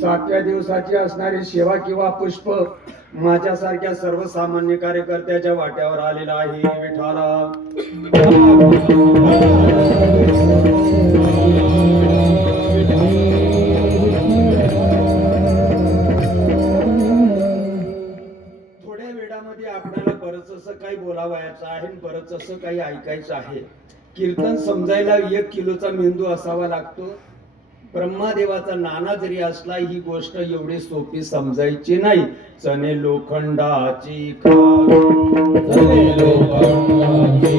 7व्या दिवसाची असणारी सेवा किंवा पुष्प माझ्यासारख्या सर्वसामान्य कार्यकर्त्याच्या वाट्यावर आलेला आहे विठाला. थोड्या वेळामध्ये आपल्याला बरंच असं काही बोलावयाचं आहे, बरंच असं काही ऐकायचं आहे. कीर्तन समजायला 1 किलोचा मेंदू असावा लागतो. ब्रह्मादेवाचा नाना जरी असला ही गोष्ट एवढी सोपी समजायची नाही. चणे लोखंडाची चणे लोखंडाची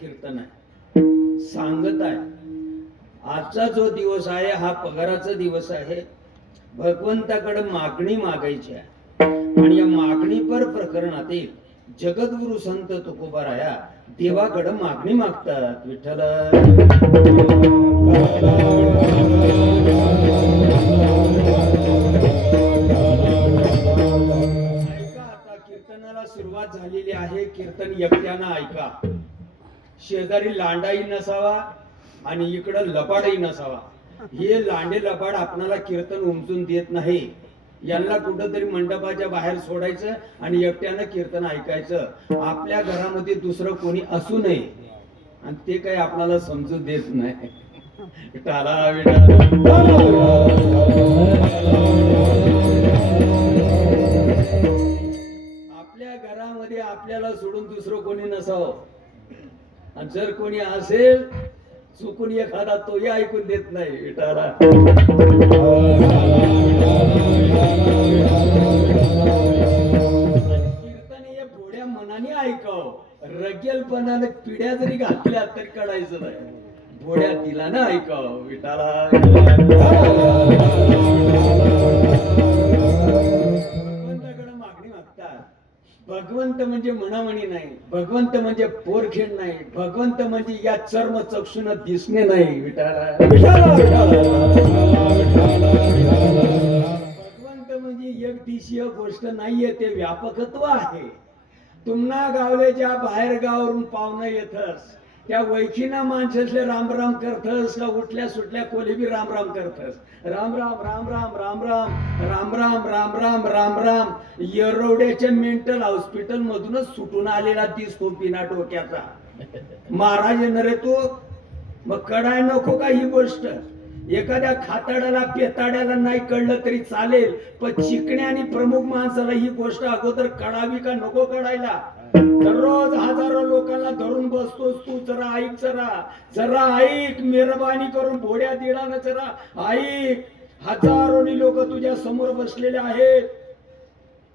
कीर्तन आहे. सांगत आहे आजचा जो दिवस आहे हा पगाराचा दिवस आहे. भगवंताकडे मागणी मागायची आहे आणि या मागणीपर प्रकरणातील जगद्गुरु संत तुकोबाराया देवाकडे मागणी मागतात. विठ्ठल ऐका, आता कीर्तनाला सुरुवात झालेली आहे. कीर्तन एकट्यानं ऐका. शेजारी लांडाही नसावा आणि इकडं लबाडही नसावा. हे लांडे लबाड आपणाला कीर्तन उमजून देत नाही. यांना कुठंतरी मंडपाच्या बाहेर सोडायचं आणि एकट्यानं कीर्तन ऐकायचं. आपल्या घरामध्ये दुसरं कोणी असू नये आणि ते काही आपल्याला समजू देत नाही. आपल्या घरामध्ये आपल्याला सोडून दुसरं कोणी नसावं. आणि जर कोणी असेल चुकून एखादा तोही ऐकून देत नाही. विठाला कीर्तन हे भोड्या मनाने ऐकावं. रगेलपणाने पिढ्या जरी घातल्या तरी कळायचं नाही. भोड्या दिलानं ऐकावं. विठाला भगवंताकडे मागणी मागतात. भगवंत म्हणजे मनामणी नाही. भगवंत म्हणजे पोरखेड नाही. भगवंत म्हणजे या चर्म चक्षुन दिसणे नाही. भगवंत म्हणजे एक दिशीय गोष्ट नाहीये, ते व्यापकत्व आहे. तुम्हा गावल्याच्या बाहेर गावावरून पाहुणं येतस त्या वैखीना माणसातले रामराम करतस का उठल्या सुटल्या कोणी बी रामराम करतस. राम राम राम राम राम राम राम राम राम राम राम राम. येरवड्याच्या मेंटल हॉस्पिटल मधूनच सुटून आलेला दिसतो बिना डोक्याचा. महाराज येणार तो मग कळाय नको का ही गोष्ट. एखाद्या खाताड्याला पेताड्याला नाही कळलं तरी चालेल, पण चिकण्या आणि प्रमुख माणसाला ही गोष्ट अगोदर कळावी का नको कळायला. दररोज हजारो लोकांना धरून बसतोस तू. जरा ऐक, जरा ऐक. मेहरबानी करून भोड्या दिडानं जरा ऐक. हजारोनी लोक तुझ्या समोर बसलेले आहेत.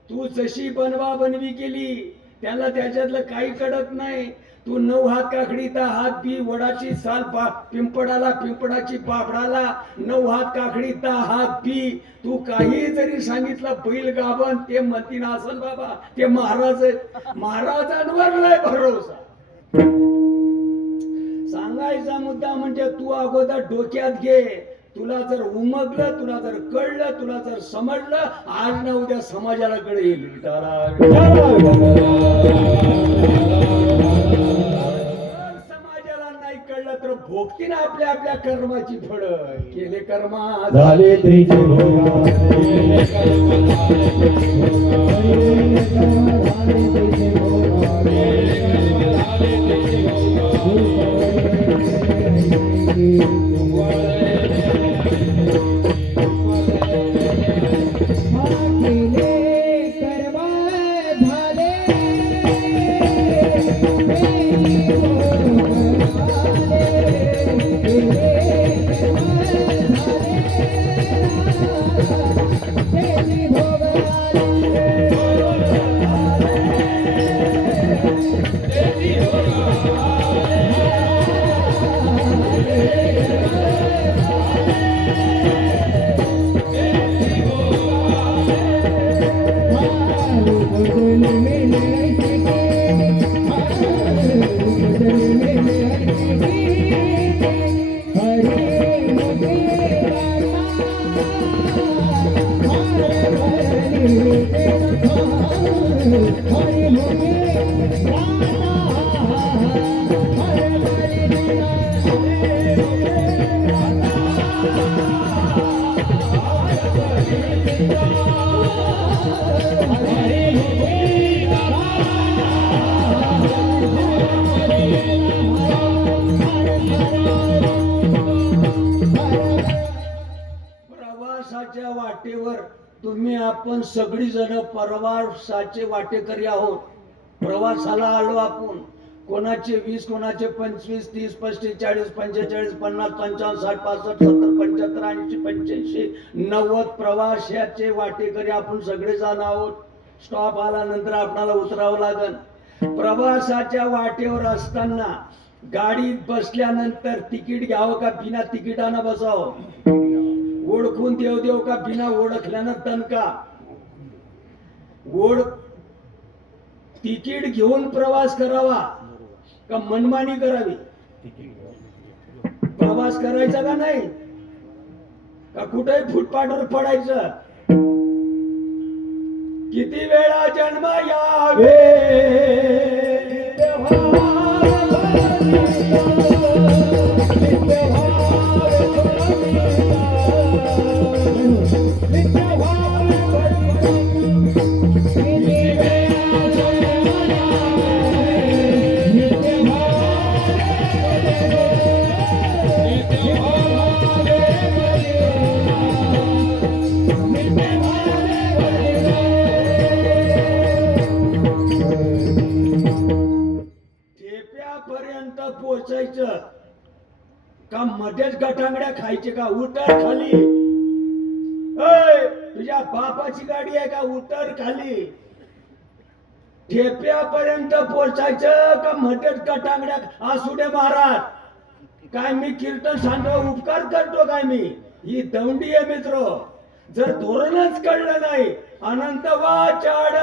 तू जशी बनवा बनवी केली त्याला त्याच्यातलं काही कळत नाही. तू 9 हात काकडीचा हात बी वडाची साल पिंपडाला, पिंपडाची पापडाला 9 हात काकडीचा हात बी. तू काही जरी सांगितलं बैल गाभण ते म्हणतीन असल बाबा ते महाराज आहेत. महाराजांवर लय भरोसा. सांगायचा मुद्दा म्हणजे तू अगोदर डोक्यात घे. तुला जर उमगलं, तुला जर कळलं, तुला जर समजलं, आज ना उद्या समाजाला कळेल. समाजाला नाही कळलं तर भोगतीन आपल्या आपल्या कर्माची फळ. केले कर्मा झाले प्रवासाच्या वाटेवर तुम्ही आपण सगळी जण प्रवासाचे वाटेकरी आहोत. प्रवासाला आलो आपण. कोणाचे 20, कोणाचे 25, 30, 35, 40, 45, 50, 55, 60, 65, 70, 75, 80, 85, 90 प्रवाशाचे वाटेकरी आपण सगळे जण आहोत. स्टॉप आल्यानंतर आपल्याला उतरावं लागेल. प्रवासाच्या वाटेवर असताना गाडीत बसल्यानंतर तिकीट घ्यावं का बिना तिकिटानं बसावं? ओळखून देव का बिना ओळखल्यानं दणका? तिकीट घेऊन प्रवास करावा का मनमानी करावी? प्रवास करायचा का नाही? का कुठेही फुटपाथवर पडायचं? किती वेळा जन्म यावे पर्यंत पोहोचायचं का मध्येच गटांगड्या खायचे का? उतर खाली. तुझ्या बापाची गाडी आहे का? उतर खाली. ठेप्यापर्यंत पोहोचायचं का मध्येच गटांगड्या? असू दे महाराज, काय मी कीर्तन सांगतो उपकार करतो काय मी? ही दौंडी आहे मित्र. जर धोरणच कळलं नाही, अनंत वाचाड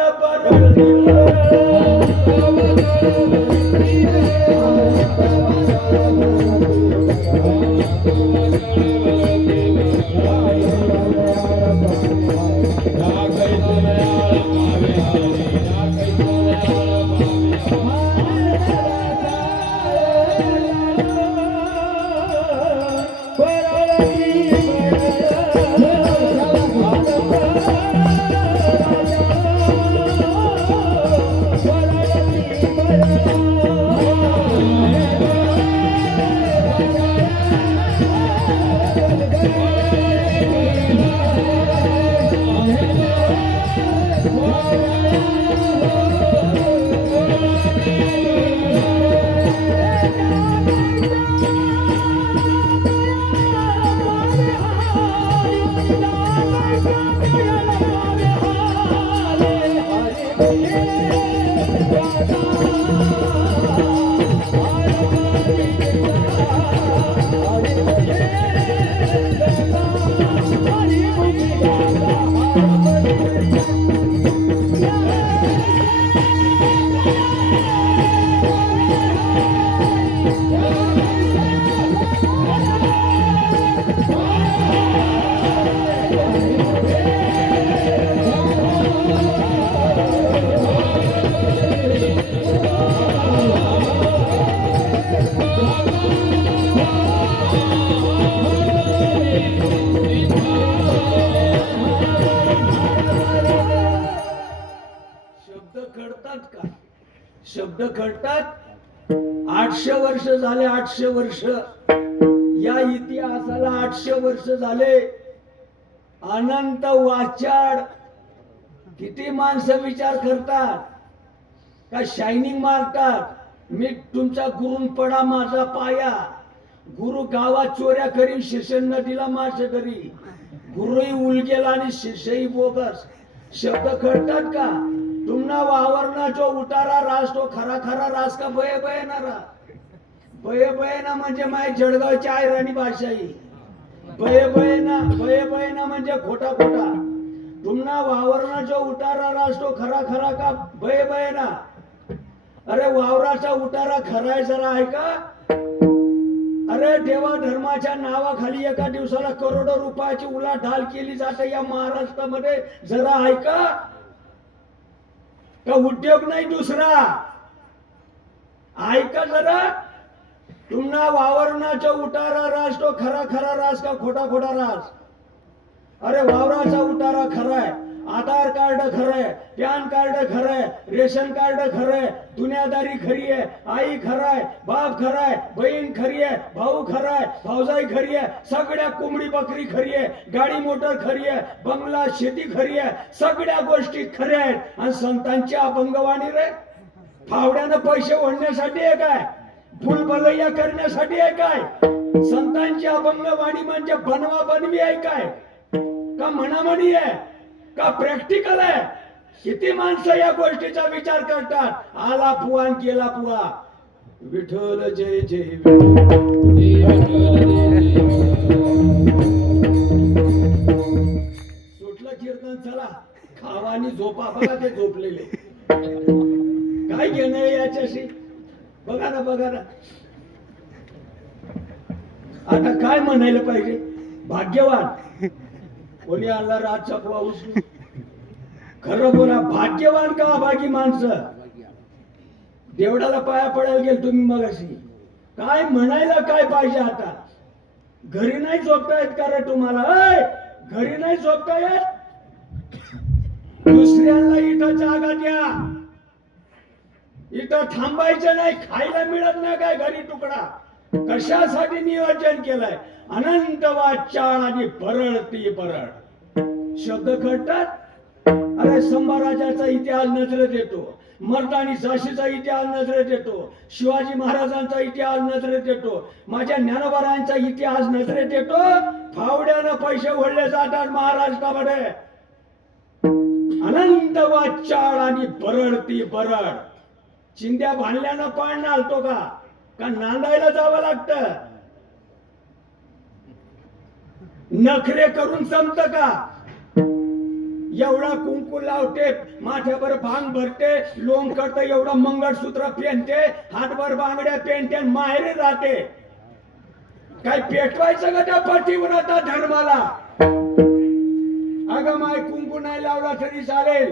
शब्द घडतात. 800 वर्ष झाले. 800 वर्ष या इतिहासाला 800 वर्ष झाले. अनंत वाचाड. किती माणसं विचार करतात का शायनिंग मारतात. मी तुमचा गुरु पडा माझा पाया. गुरु गावात चोऱ्या करी, शिष्य नदीला मासे करी. गुरुही उलगेला आणि शिष्यही बोगस. शब्द कळतात का? तुम्हाला वावरना जो उतारा रास तो खरा खरा रास का बये बयेनारा. बये बयेना म्हणजे माय जळगावची आयराणी भाषा ही. बये बयेना म्हणजे खोटा खोटा. तुम्हाला वावरना जो उतारा रास तो खरा खरा का बये बयेना. अरे वावराचा उतारा खराय जरा ऐका. अरे देवा धर्माच्या नावाखाली एका दिवसाला करोडो रुपयाची उलाढाल केली जाते या महाराष्ट्रामध्ये. जरा ऐका. का उद्योग नाही दुसरा. ऐका जरा. तुम्हाला वावरणाचा उतारा रास तो खरा खरा रास का खोटा खोटा रास. अरे वावराचा उतारा खराय, आधार कार्ड खरंय, पॅन कार्ड खरंय, रेशन कार्ड खरंय, दुनियादारी खरी आहे, आई खराय, बाप खराय, बहीण खरी आहे, भाऊ खराय, भाऊजाई खरी आहे, सगळ्या कोंबडी बकरी खरी आहे, गाडी मोटर खरी आहे, बंगला शेती खरी आहे, सगळ्या गोष्टी खऱ्या आहेत. आणि संतांची अभंगवाणी रे. फावड्यानं पैसे ओढण्यासाठी आहे काय? फुलबलैया करण्यासाठी आहे काय? संतांची अभंगवाणी म्हणजे बनवा बनवी आहे काय? का म्हणामणी आहे का प्रॅक्टिकल आहे? किती माणसं या गोष्टीचा विचार करतात. आला पुआ केला पुआ. विठ्ठल जय जय सुटलं कीर्तन. चला खावानी झोपा. बघा ते झोपलेले. काय घेणं याच्याशी. बघा ना बघा ना. आता काय म्हणायला पाहिजे? भाग्यवान. कोणी आणला रातचा पाऊस. खरं बोला. भाग्यवान का अभागी माणसं. देवडाला पाया पडायला गेल तुम्ही मगाशी. काय म्हणायला काय पाहिजे आता. घरी नाही झोपता येत का रे तुम्हाला? घरी नाही झोपता येत. दुसऱ्यांना इथं जागा द्या. इथं थांबायचं नाही. खायला मिळत नाही काय घरी तुकडा. कशासाठी नियोजन केलंय? अनंत वाचाळ आणि परळती परळ. शब्द कळतात. अरे संभाराजाचा इतिहास नजरेत येतो. मर्दानी झाशीचा इतिहास नजरेत येतो. शिवाजी महाराजांचा इतिहास नजरेत येतो. माझ्या ज्ञानोबारांचा इतिहास नजरेत येतो. फावड्यानं पैसे ओढले जातात महाराष्ट्रामध्ये. अनंत वाचाळ आणि परळती परळ. चिंध्या बांधल्यानं पाळणं आलतो का? का नांदायला जावं लागतं? नखरे करून जमत का? एवढा कुंकू लावते, माथ्यावर भांग भरते, लोम करते, एवढं मंगळसूत्र पेनते, हातभर बांगड्या पेनते, माहेरी राहते. काय पेटवायचं का त्या पतिव्रता धर्माला? अगं माय कुंकू नाही लावला तरी चालेल.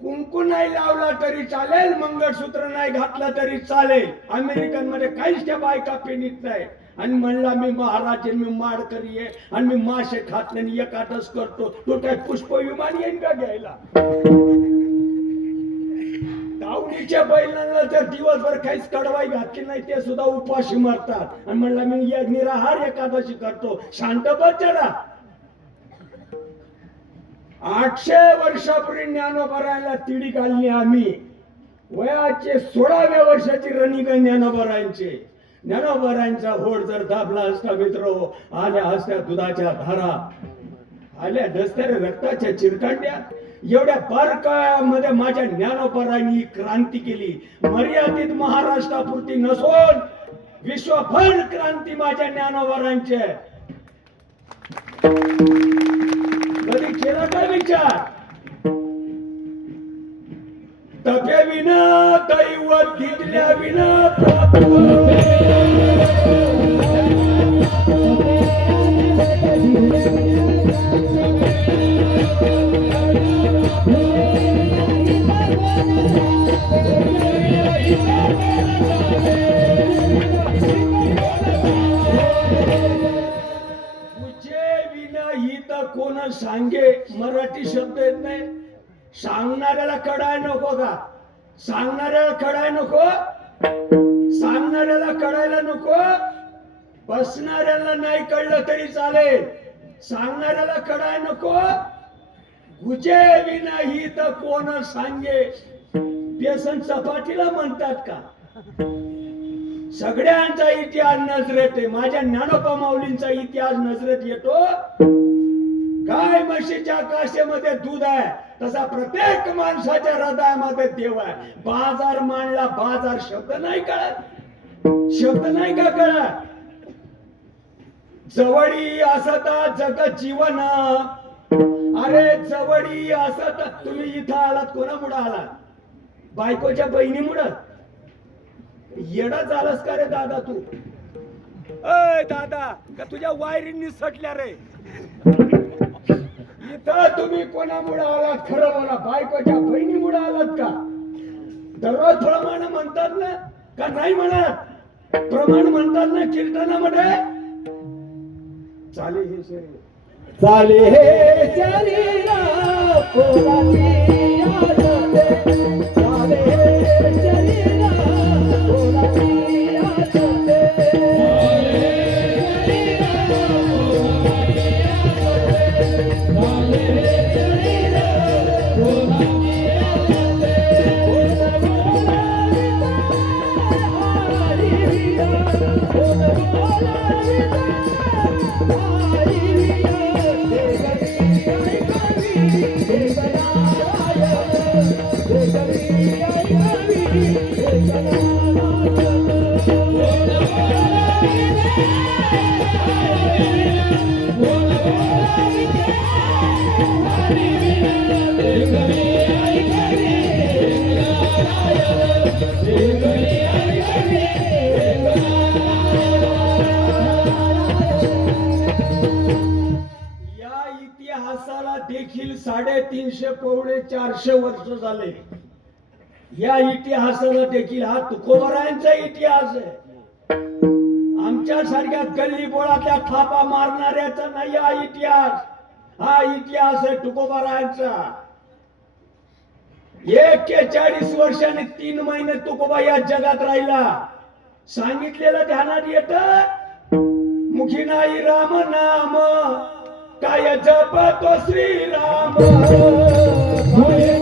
कुंकू नाही लावला तरी चालेल. मंगळसूत्र नाही घातला तरी चालेल. अमेरिकन मध्ये काहीच त्या बायका पेनीत नाही. आणि म्हणला मी महाराज मी माडकरी आहे आणि मी मासे खात नाही एकादश करतो. तो काय पुष्प विमान येईन का घ्यायला? दावणीच्या बैलांना तर दिवसभर काहीच कडवाई घातली नाही ते सुद्धा उपाशी मारतात. आणि म्हणला मी निराहार एकादशी करतो. शांत बस जरा. 800 वर्षापूर्वी ज्ञानोबारायला तिडी घालली आम्ही. वयाचे 16व्या वर्षाची रनिंग ज्ञानोबारायांचे. ज्ञानोबारायांचा होड जर दाबला असता मित्र, आल्या असत्या दुधाच्या धारा, आल्या दसत्या रक्ताच्या चिरकांड्या. एवढ्या बारकामध्ये माझ्या ज्ञानोबारायांनी क्रांती केली. मर्यादित महाराष्ट्रापुरती नसून विश्वभर क्रांती माझ्या ज्ञानोबारायांची. कधी केला काय विचार? तपे विना दैवत घेतल्या विना कोण सांगे. मराठी शब्द येत नाही. सांगणाऱ्याला कडाय नको का? सांगणाऱ्याला कडाय नको. सांगणाऱ्याला कडायला नको. बसणाऱ्याला नाही कळलं तरी चालेल, सांगणाऱ्याला कळाय नको. गुजे विनाही तर कोण सांगे, व्यसन चपातीला म्हणतात का? सगळ्यांचा इतिहास नजरेत आहे. माझ्या ज्ञानोबा माऊलींचा इतिहास नजरेत येतो. गाय म्हशीच्या काशेमध्ये दूध आहे, तसा प्रत्येक माणसाच्या हृदयामध्ये देव आहे. बाजार मांडला, बाजार शब्द नाही कळत, शब्द नाही का कळत? जवळी असता जगत जीवन, अरे जवळी असता. तुम्ही इथं आलात कोणामुळे आलात? बायकोच्या बहिणीमुळं. येडा झालास का रे दादा तू? अय दादा, का तुझ्या वायरींनी सटल्या रे? इथं तुम्ही कोणामुळे आलात? खरं बोला, बायकोच्या बहिणीमुळे आलात का? दररोज प्रमाण म्हणतात ना, का नाही म्हणत? प्रमाण म्हणतात ना कीर्तनामध्ये. चाले हे शरीर, चाले हे शरीर पोराची आजते, चाले हे शरीर पोराची आजते, चाले हे शरीर पोराची देखील 350 पौणे 400 वर्ष झाले. या इतिहासाला देखील हा तुकोबरायांचा इतिहास आहे. आमच्या सारख्या गल्ली बोळातल्या थापा मारणाऱ्याचा नाही हा इतिहास. हा इतिहास आहे तुकोबरायांचा. 41 वर्षाने 3 महिने तुकोबा या जगात राहिला. सांगितलेलं ध्यानात येत, मुखी नाही राम नाम, काय जपतो श्रीराम, काय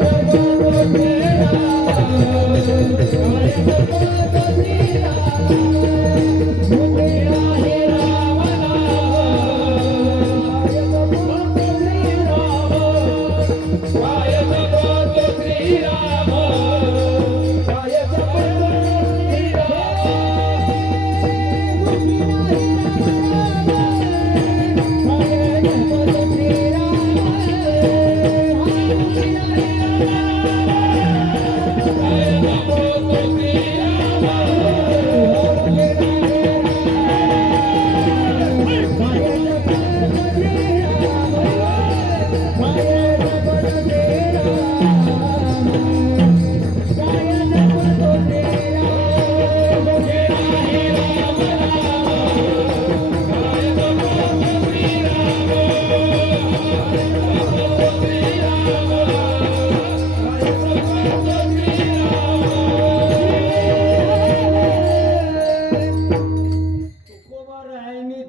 जपतो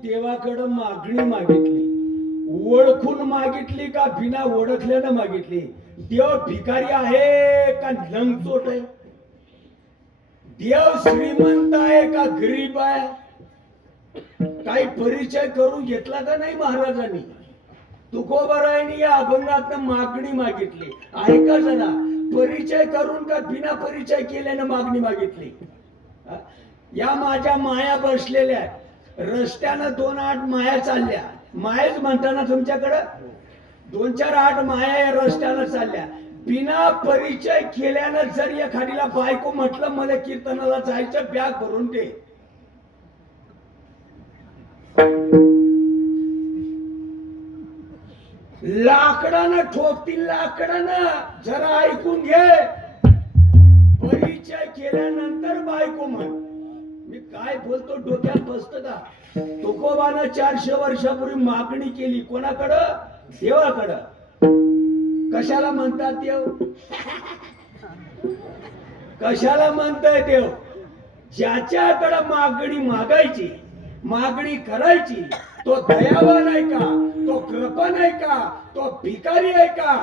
देवाकडं मागणी मागितली. ओळखून मागितली का बिना ओळखल्यानं मागितली? देव भिकारी आहे का लंगचोट आहे? देव श्रीमंत आहे का गरीब आहे? काही परिचय करून घेतला का नाही महाराजांनी? तुकोबारायांनी या अभंगात मागणी मागितली. ऐका जरा, परिचय करून का बिना परिचय केल्यानं मागणी मागितली? या माझ्या माया बसलेल्या आहेत. रस्त्यानं 2-8 माया चालल्या. मायाच म्हणताना तुमच्याकडं 2-4 8 माया या रस्त्यानं चालल्या. बिना परिचय केल्यानं जर एखादीला बायको म्हटलं मला कीर्तनाला जायचं, बॅग भरून दे, लाकडानं ठोकतील. लाकडानं जरा ऐकून घे. परिचय केल्यानंतर बायको म्हण. मी काय बोलतो डोक्यात बसत का? तुकोबानं 400 वर्षापूर्वी मागणी केली. कोणाकडं? देवाकडं. कशाला म्हणतात देव? कशाला म्हणताय देव? ज्याच्याकडं मागणी मागायची, मागणी करायची. तो दयावान आहे का, तो कृपण आहे का, तो भिकारी आहे का,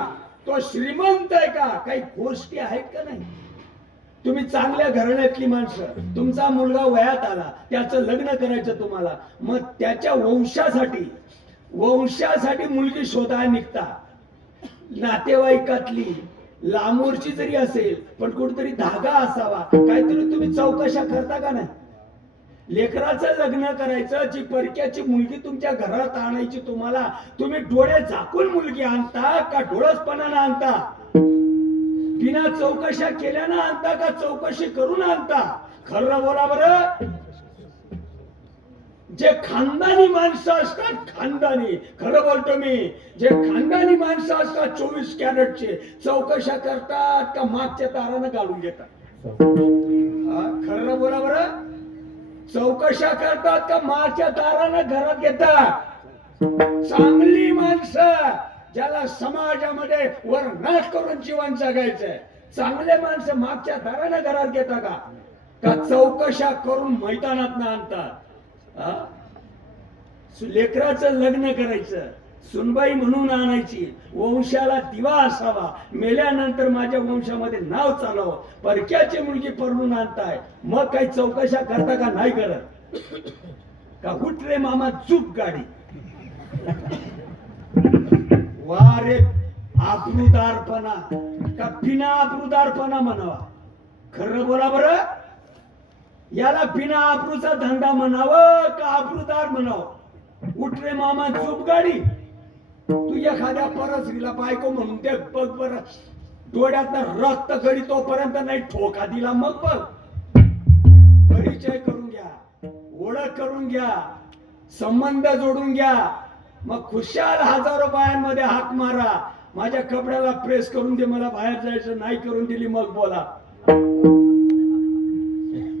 तो श्रीमंत आहे का, काही गोष्टी आहेत का नाही. तुम्ही चांगल्या घराण्यातली माणसं, तुमचा मुलगा वयात आला, त्याचं लग्न करायचं तुम्हाला, मग त्याच्या वंशासाठी मुलगी शोधायला निघता. नातेवाईकातली लांबूरची जरी असेल पण कुठेतरी धागा असावा, काहीतरी तुम्ही चौकशा करता का नाही. लेकराचं लग्न करायचं, जी परक्याची मुलगी तुमच्या घरात आणायची तुम्हाला, तुम्ही डोळे झाकून मुलगी आणता का डोळसपणानं आणता. बिना चौकशा केल्यानं आणता का चौकशी करून आणता. खरं बोला बरं. जे खानदानी माणसं असतात, खानदानी, खरं बोलतो मी, जे खानदानी माणसं असतात 24 कॅरेटचे, चौकशा करतात का मागच्या तारानं घालून घेतात. खरं बोला बरं. चौकशा करतात का मागच्या तारानं घरात घेतात. चांगली माणसं, ज्याला समाजामध्ये वर्णनाश करून जीवन जगायचंय, चांगले माणसं मागच्या दारानं घरात घेता का चौकशा करून मैदानात आणतात. लेकराचं लग्न करायचं, सुनबाई म्हणून आणायची, वंशाला दिवा असावा, मेल्यानंतर माझ्या वंशामध्ये नाव चालावं. परक्याची मुलगी पळून आणताय, मग काही चौकशा करता का नाही करत. का हुट रे मामा चूक गाडी. वारे आबरूदारपणा का बिना आबरूदारपणा म्हणावा. खरं बोला बरं. याला बिना आबरूचा धंदा म्हणावं का आबरूदार म्हणावं. उठ रे मामा चूप गाडी. तू एखाद्या परस्त्रीला बायको म्हणून ते बघ बरं, डोळ्यात रक्त गडी तोपर्यंत नाही ठोका दिला, मग बघ. परिचय करून घ्या, ओळख करून घ्या, संबंध जोडून घ्या, मग खुशाल हजारो बायांमध्ये हाक मारा. माझ्या कपड्याला प्रेस करून दे, मला बाहेर जायचं नाही, करून दिली मग बोला.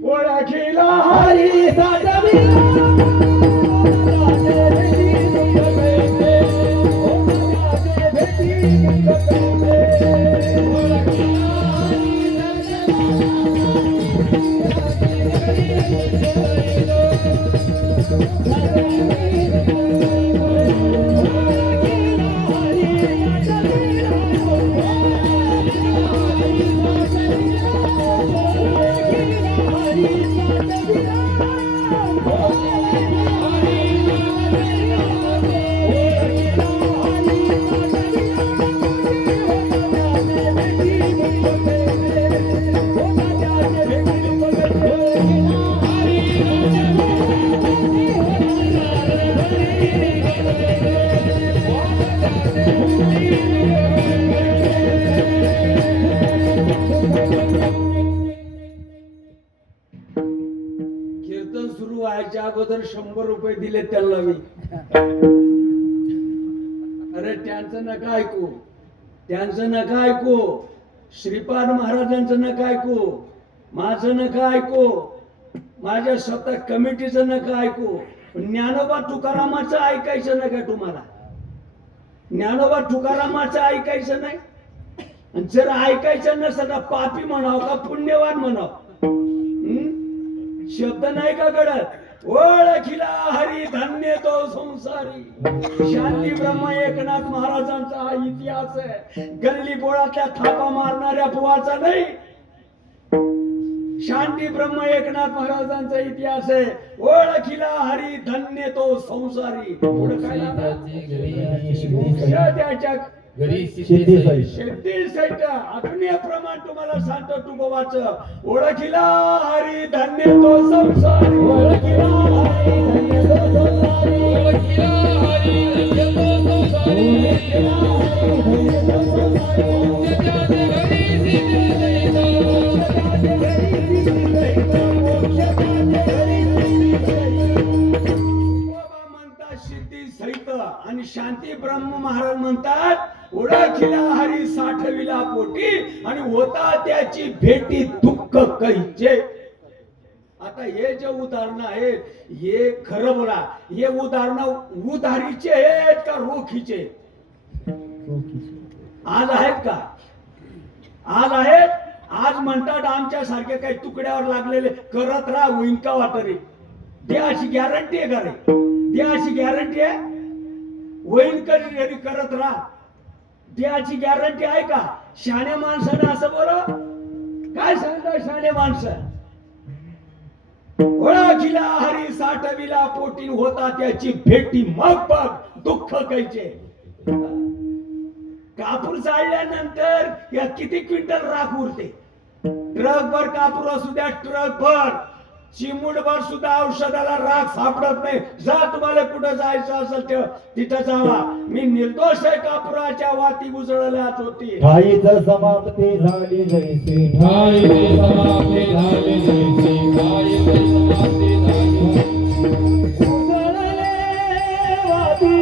ओळखीला हरी कीर्तन सुरू व्हायच्या अगोदर 100 रुपये दिले त्यांना मी. अरे त्यांचं नका ऐकू, त्यांचं नका ऐकू, श्रीपाद महाराजांचं नका ऐकू, माझं नका ऐकू, माझ्या स्वतः कमिटीचं नका ऐकू. ज्ञानोबा तुकारामाचं ऐकायचं नका तुम्हाला. ज्ञानोबा तुकारामाचं ऐकायचं नाही. जर ऐकायचं नसेल तर पापी म्हणाव का पुण्यवान म्हणाव. शब्द नाही का घडत. ओळखीला हरी धन्य तो संसारी. शांती ब्रह्म एकनाथ महाराजांचा हा इतिहास आहे. गल्ली बोळातल्या थापा मारणाऱ्या बुवाचा नाही. शांती ब्रह्म एकनाथ महाराजांचा इतिहास आहे. ओळखीला हरी धन्य तो संसारी. पुढे काय त्याच्या घरी शेती सहित आत्मीय प्रमाण तुम्हाला सांगतो तुकोबाचं. ओळखीला हरी धन्य तो संसारी. ओळखीला हरी धन्य तो संसारी. ओळखीला हरी धन्य तो संसारी. ओळखीला हरी धन्य तो संसारी. त्याच्या घरी सिद्धी सहित. त्याच्या घरी सिद्धी सहित. मोक्षाच्या घरी सिद्धी सहित. तुकोबा म्हणतात सिद्धी सहित आणि शांती ब्रह्म महाराज म्हणतात ओळखीला हरी साठविला पोटी आणि होता त्याची भेटी दुःख कैचे. आता हे जे उदाहरण आहेत हे खरं बोला, हे उदाहरण उधारीचे आहेत का रोखीचे? आज आहेत का? आज आहेत. आज म्हणतात आमच्या सारखे काही तुकड्यावर लागलेले करत राहा होईन का वाटरे. द्याची गॅरंटी आहे का रे? द्याची गॅरंटी आहे? होईल कधी करत राहा. द्याची गॅरंटी आहे का? शाणे माणसानं असं बोल. काय सांगता शाणे माणसं? ओळखीला हरी साठविला पोटी होता त्याची भेटी मग बघ दुःख कैचे. कापूर जाळल्यानंतर या किती क्विंटल राख उरते? ट्रक भर कापूर असू द्या, ट्रक भर चिमूटभर सुद्धा औषधाला राख सापडत नाही. जा तुम्हाला कुठं जायचं असेल तिथं जावा. मी निर्दोष आहे. कापुराच्या वाती उजळल्याच होती. ठाईच समाप्ती झाली जैसे ठाईच समाप्ती झाली जैसे ठाईच समाप्ती झाली उजळले वाती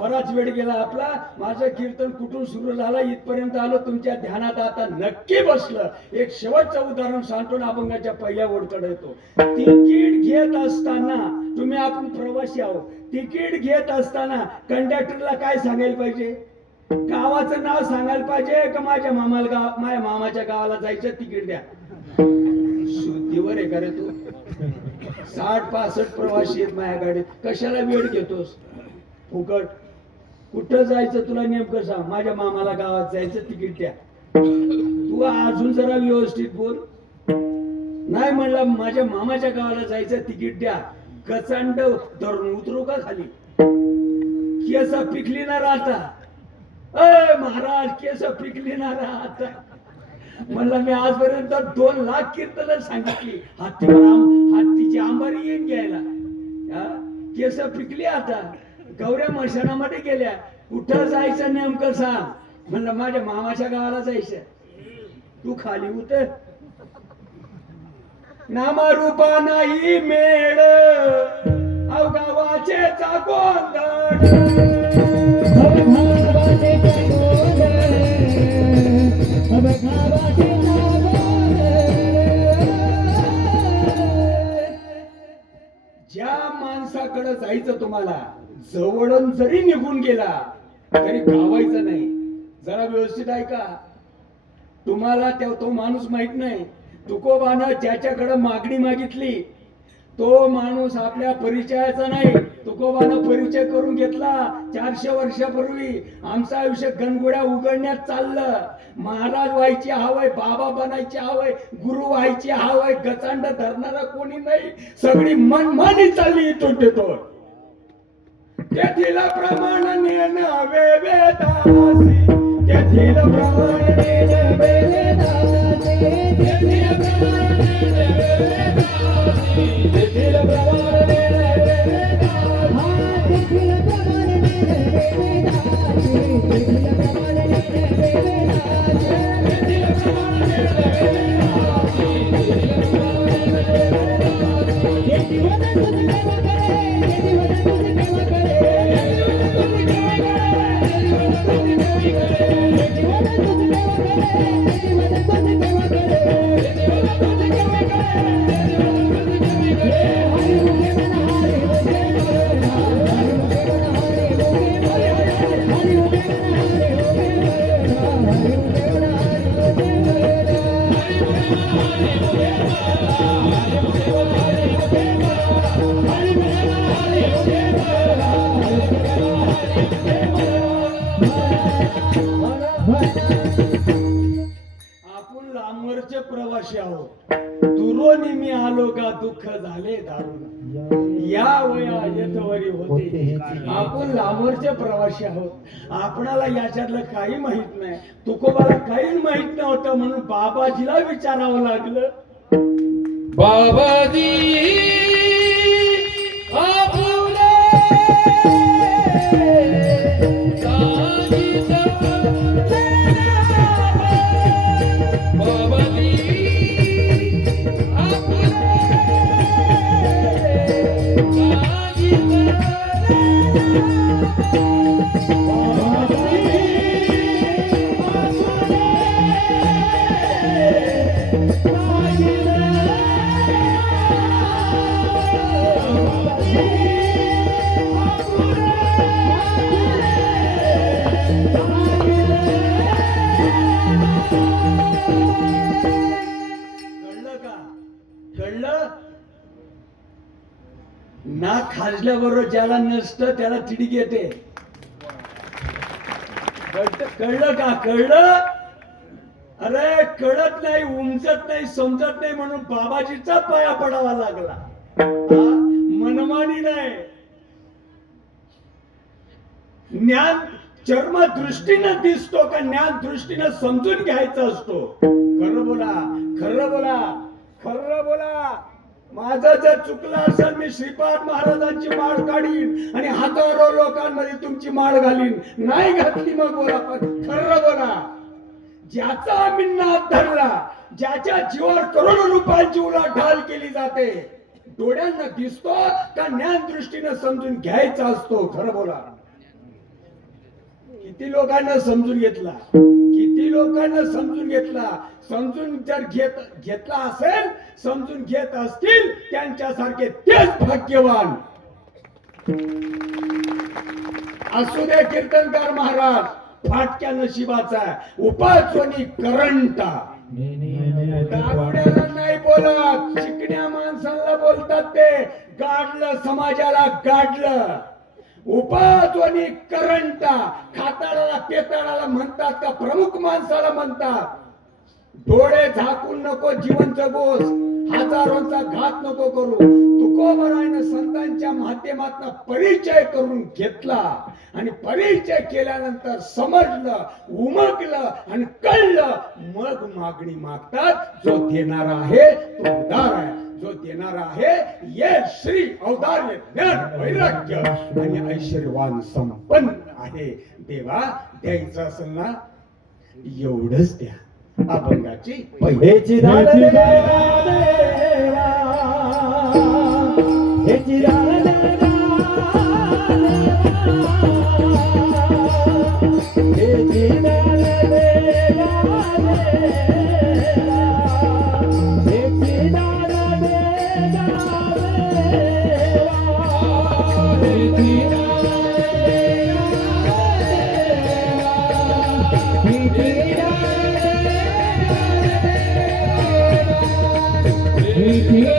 बराच वेळ गेला आपला. माझं कीर्तन कुठून सुरू झालं इथपर्यंत आलो. तुमच्या ध्यानात आता नक्की बसलं. एक शेवटचं उदाहरण सांगतो ना. अभंगाच्या पहिल्या ओळकडे येतो. तिकीट घेत असताना तुम्ही आपण प्रवासी आहोत. तिकीट घेत असताना कंडक्टरला काय सांगायला पाहिजे? गावाचं नाव सांगायला पाहिजे का माझ्या मामाच्या गावाला जायचं तिकीट द्या? शुद्धीवर आहे का रे तू? 60-65 प्रवासी आहेत माझ्या गाडीत. कशाला वेळ घेतोस? फुकट. कुठं जायचं तुला नेमकं सांग. माझ्या मामाला गावात जायचं तिकीट द्या. तू अजून जरा व्यवस्थित बोल. नाही म्हणलं माझ्या मामाच्या गावाला जायचं तिकीट द्या. गचांड धरून उतरू का खाली? केस पिकली ना राहता. अय महाराज केस पिकली ना राहता. म्हणलं मी आजपर्यंत 2 लाख कीर्तन सांगितली. हत्तीची आंबारी येऊन घ्यायला. केस पिकली आता. गौऱ्या मशानामध्ये गेल्या. कुठं जायचं नेमकं सांग. म्हणलं माझ्या मामाच्या गावाला जायचं. तू खाली उतर. नामरूपा नाही मेळ अवगावाचे चा गोंधळ. ज्या माणसाकडे जायचं तुम्हाला जवळून जरी निघून गेला तरी गावायचं नाही. जरा व्यवस्थित ऐका. तुम्हाला तो माणूस माहित नाही. तुकोबानं ज्याच्याकडे मागणी मागितली तो माणूस आपल्या परिचयाचा नाही. तुकोबानं परिचय करून घेतला 400 वर्षापूर्वी. आमचं आयुष्य गणगोड्या उघडण्यात चाललं. महाराज व्हायची हवंय, बाबा बनायची हवंय, गुरु व्हायची हवंय. गचांड धरणारा कोणी नाही. सगळी मनमानी चालली इथून तिथून. तेथील प्रमाण नेणं वेदासी. तेथील प्रमाण नेणं वेदासी. तेथील प्रमाण नेणं वेदासी. तेथील प्रमाण नेणं वेदासी. तेथील प्रमाण नेणं वेदासी. तेथील प्रमाण नेणं वेदासी. तेथील प्रमाण नेणं वेदासी. तेथील प्रमाण नेणं वेदासी. जेती वदन तुझे सेवा करे. जेती वदन तुझे सेवा करे. Hare प्रवासी आहोत. दुरोनी मी आलो का दुःख झाले दारुण. या वया येतवरी होते. आपण लांबवरचे प्रवासी आहोत. आपणाला याच्यातलं काही माहित नाही. तुकोबाला काहीच माहित नव्हतं म्हणून बाबाजीला विचारावं लागलं. बाबाजी आपुले बाबाजी कळलं का? कळलं ना? खाजल्याबरोबर ज्याला नसतं त्याला तिडीक येते. कळलं का? कळलं? अरे कळत नाही, उमजत नाही, समजत नाही म्हणून बाबाजीचा पाया पडावा लागला. मनमानी नाही. ज्ञान चर्म दृष्टीनं दिसतो का ज्ञान दृष्टीनं समजून घ्यायचा असतो. खरं बोला, खरं बोला, खरं बोला. माझं जर चुकलं असेल मी श्रीपाद महाराजांची माळ काढीन आणि हजारो लोकांमध्ये तुमची माळ घालीन. नाही घातली मग बोला, पण खरं बोला. ज्याचा आम्ही नाद धरला, ज्याच्या जीवावर करोडो रुपयांची उलाढाल केली जाते, डोळ्यांना दिसतो का ज्ञान दृष्टीनं समजून घ्यायचा असतो. खरं बोला. किती लोकांना समजून घेतला, किती लोकांना समजून घेतला. समजून जर घेतला असेल, समजून घेत असतील त्यांच्यासारखे तेच भाग्यवान. असू दे कीर्तनकार महाराज, फाटक्या नशिबाचा उपासोनी करंटा. दारुड्याला नाही बोलत, चिकण्या माणसाला बोलतात ते. गाडलं समाजाला, गाडलं. उपाध्वनी करंटा. खाताळाला पेताळाला म्हणतात का प्रमुख माणसाला म्हणतात. डोळे झाकून नको जीवन जगोस, हजारोंचा घात नको करू. तुकोबरायनं संतांच्या माध्यमातून परिचय करून घेतला आणि परिचय केल्यानंतर समजलं, उमगलं आणि कळलं. मग मागणी मागतात. जो देणारा आहे तो उदार आहे. जो देणारा आहे ये श्री औदार्य ज्ञान वैराग्य आणि ऐश्वर्यवान संपन्न आहे. देवा द्यायचं असेल ना एवढंच द्या. अभंगाची हेची दान देवा, हेची दान देवा, हेची दान देवा, हेची दान देवा, हेची Please,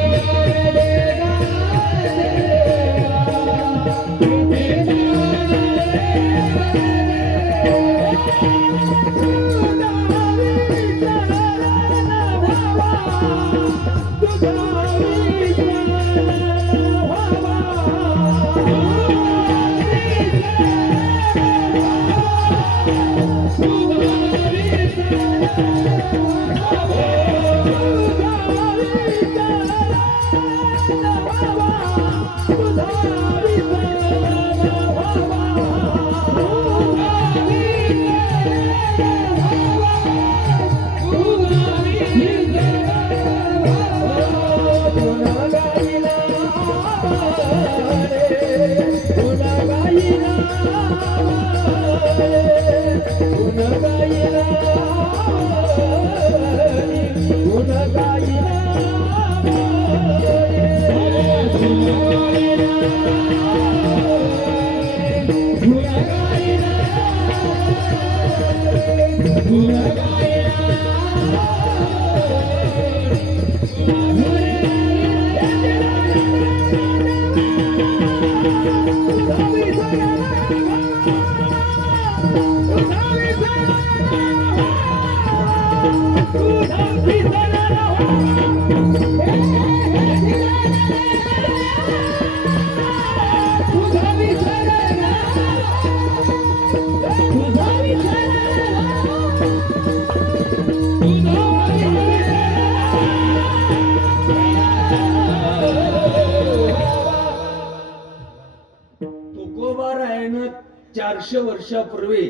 400 वर्षापूर्वी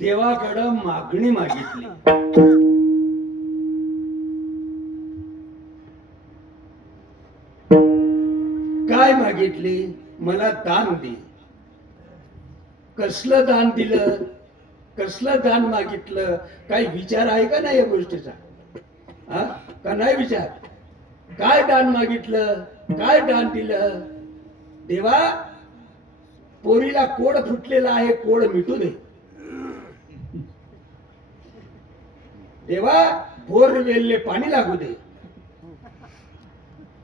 देवाकडं मागणी मागितली. काय मागितली? मला दान दे. कसलं दान दिलं? कसलं दान मागितलं? काही विचार आहे का नाही या गोष्टीचा? हा का नाही विचार? काय दान मागितलं? काय दान दिलं? देवा, पोरीला कोड फुटलेला आहे, कोड मिटू दे. देवा, बोरवेलले पाणी लागू दे.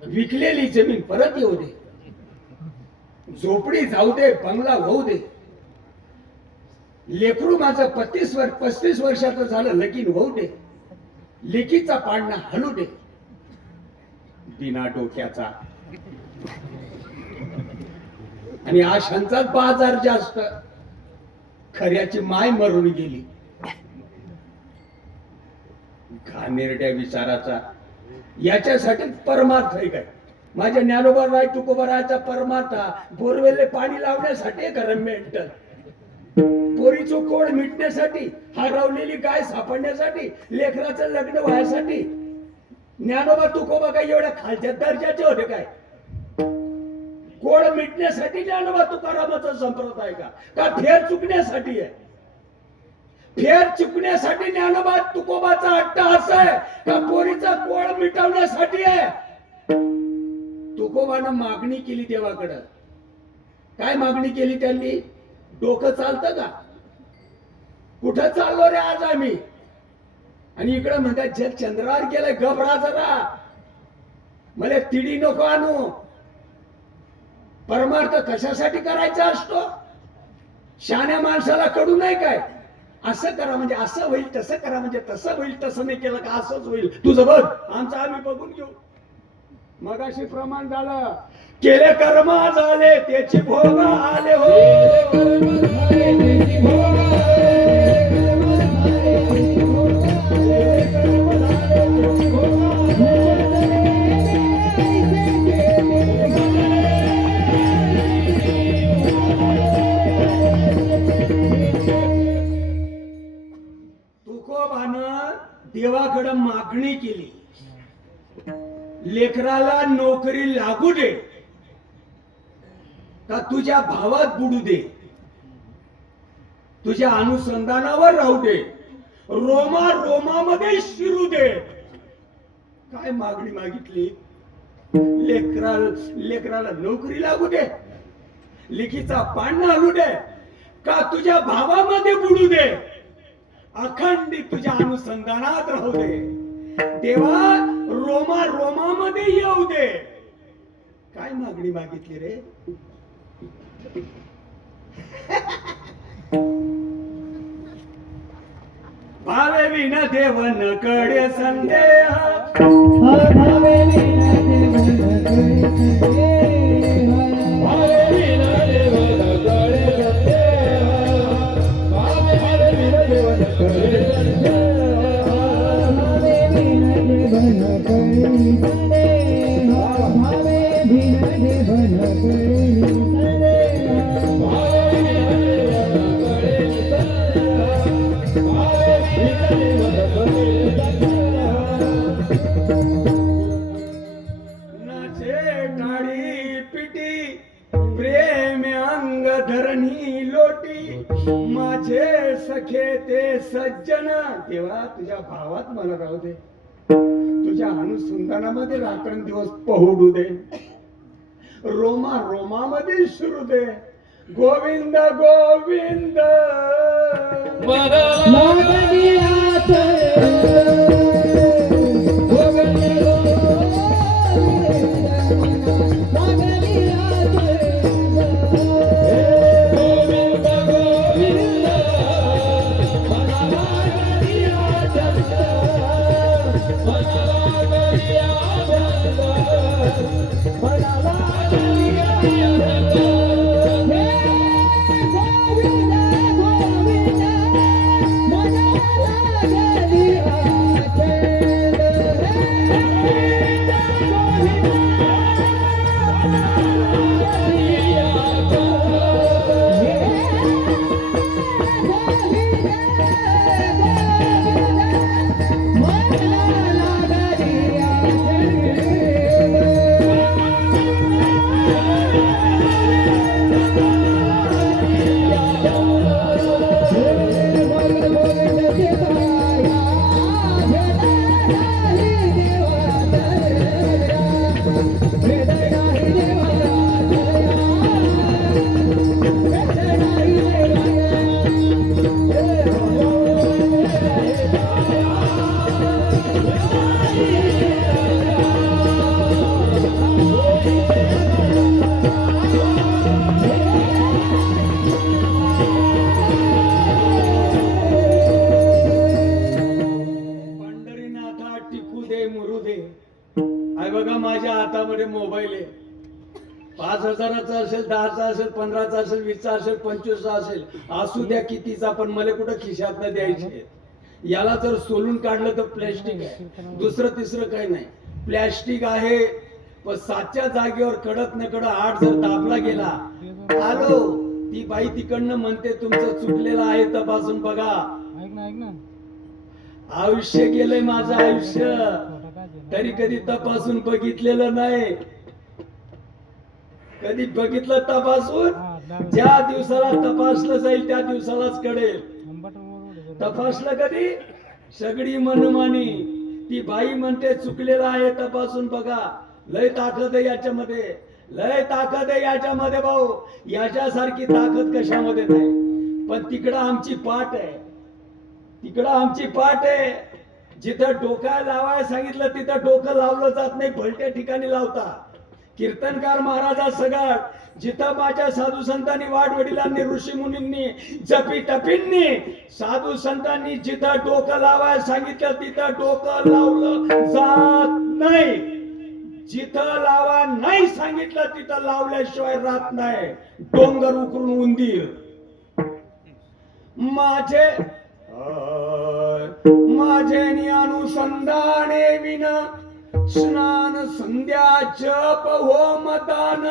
विकलेली जमीन परत येऊ दे. झोपडी जाऊ दे, बंगला होऊ दे. लेकरू माझं 35 वर्षाचं झालं, लगीन होऊ दे. लेकीचा पाळणा हलू दे. बिना डोक्याचा आणि आशांचाच बाजार जास्त. खऱ्याची माय मरून गेली. घाणेरड्या विचाराचा. याच्यासाठी परमार्थ आहे काय? माझ्या ज्ञानोबा राय तुकोबाराचा परमार्थ बोरवेलले पाणी लावण्यासाठी मेंटल. पोरीचं कोड मिटण्यासाठी, हरवलेली गाय सापडण्यासाठी, लेकराचं लग्न व्हायसाठी. ज्ञानोबा तुकोबा काय एवढ्या खालच्या दर्जाचे होते काय? कोड मिटण्यासाठी ज्ञानोबा तुकारामाचा संप्रदाय का? का फेर चुकण्यासाठी आहे? फेर चुकण्यासाठी ज्ञानोबा तुकोबाचा अट्टा असा आहे का पोरीचा कोड मिटवण्यासाठी आहे? तुकोबानं मागणी केली देवाकडं. काय मागणी केली त्यांनी? डोकं चालतं का? कुठं चाललो रे आज आम्ही? आणि इकडं म्हणतात जग चंद्रावर गेलंय, घबरा जरा, मला तिडी नको आणू. परमार्थ कशासाठी करायचा असतो? शहाण्या माणसाला कडू नाही काय? असं करा म्हणजे असं होईल, तसं करा म्हणजे तसं होईल, तसं नाही केलं का असंच होईल. तुझं बघ, आमचं आम्ही बघून घेऊ. मगाशी प्रमाण झालं. केले कर्म झाले त्याची भोग आले हो. तुकोबानं देवाकडं मागणी केली, लेकराला नोकरी लागू दे का तुझ्या भावात बुडू दे, तुझ्या अनुसंधानावर राहू दे, रोमा रोमामध्ये शिरू दे. काय मागणी मागितली? लेकराला नोकरी लागू दे, लेकीचा पाळणा हलू दे का तुझ्या भावामध्ये बुडू दे, अखंडित तुझ्या अनुसंधानात राहू दे. देवा, रोमा रोमामध्ये येऊ दे. काय मागणी मागितली रे? भावे विन देव न कळे संदेह, भावे विना देव न कळे संदेह. भावे विना देव न कळे संदेह. भावे विना देव न कळे संदेह. भावे विना देव न कळे संदेह. भावे विना देव न कळे संदेह. भावे विना देव न कळे संदेह. नाचे टाळी पिटी प्रेम अंग धरणी लोटी, माझे सखे ते सज्जन. देवा, तुझ्या भावात मला राहू दे, तुझ्या अनुसंधानामध्ये रात्रंदिवस पहुडू दे, रोमा रोमामध्ये शिरू दे. गोविंद गोविंद 5,000चा असेल, 10चा असेल, 15चा असेल, 20चा असेल, 25चा असेल, असू द्या कितीचा, पण मला कुठं खिशात न द्यायचे. याला जर सोलून काढलं तर प्लॅस्टिक आहे, दुसरं तिसरं काही नाही. प्लॅस्टिक आहे, पण 7च्या जागेवर कडक न कडक 8 जर दाबला गेला, आलो ती बाई तिकडनं म्हणते तुमचं चुकलेलं आहे, तपासून बघा. आयुष्य गेलंय माझं आयुष्य, तरी कधी तपासून बघितलेलं नाही. कधी बघितलं तपासून? ज्या दिवसाला तपासलं जाईल त्या दिवसालाच कळेल. तपासलं कधी? सगळी मनमानी. ती बाई म्हणते चुकलेलं आहे, तपासून बघा. लय ताकद आहे याच्यामध्ये, लय ताकद आहे याच्यामध्ये भाऊ. याच्यासारखी ताकद कशामध्ये नाही. पण तिकडं आमची पाठ आहे, तिकडं आमची पाठ आहे. जिथं डोका लावायला सांगितलं तिथं डोकं लावलं जात नाही, भलत्या ठिकाणी लावता. कीर्तनकार महाराजा सगळ, जिथं माझ्या साधू संतांनी, वाडवडिलांनी, ऋषी मुनींनी, जपी टपींनी, साधू संतांनी जिथं डोकं लावायला सांगितलं तिथं डोकं लावलं जात नाही. जिथं लावा नाही सांगितलं तिथं लावल्याशिवाय राहत नाही. डोंगर उकरून उंदीर. माझे अनुसंधाने विन स्नान संध्या जप होम दान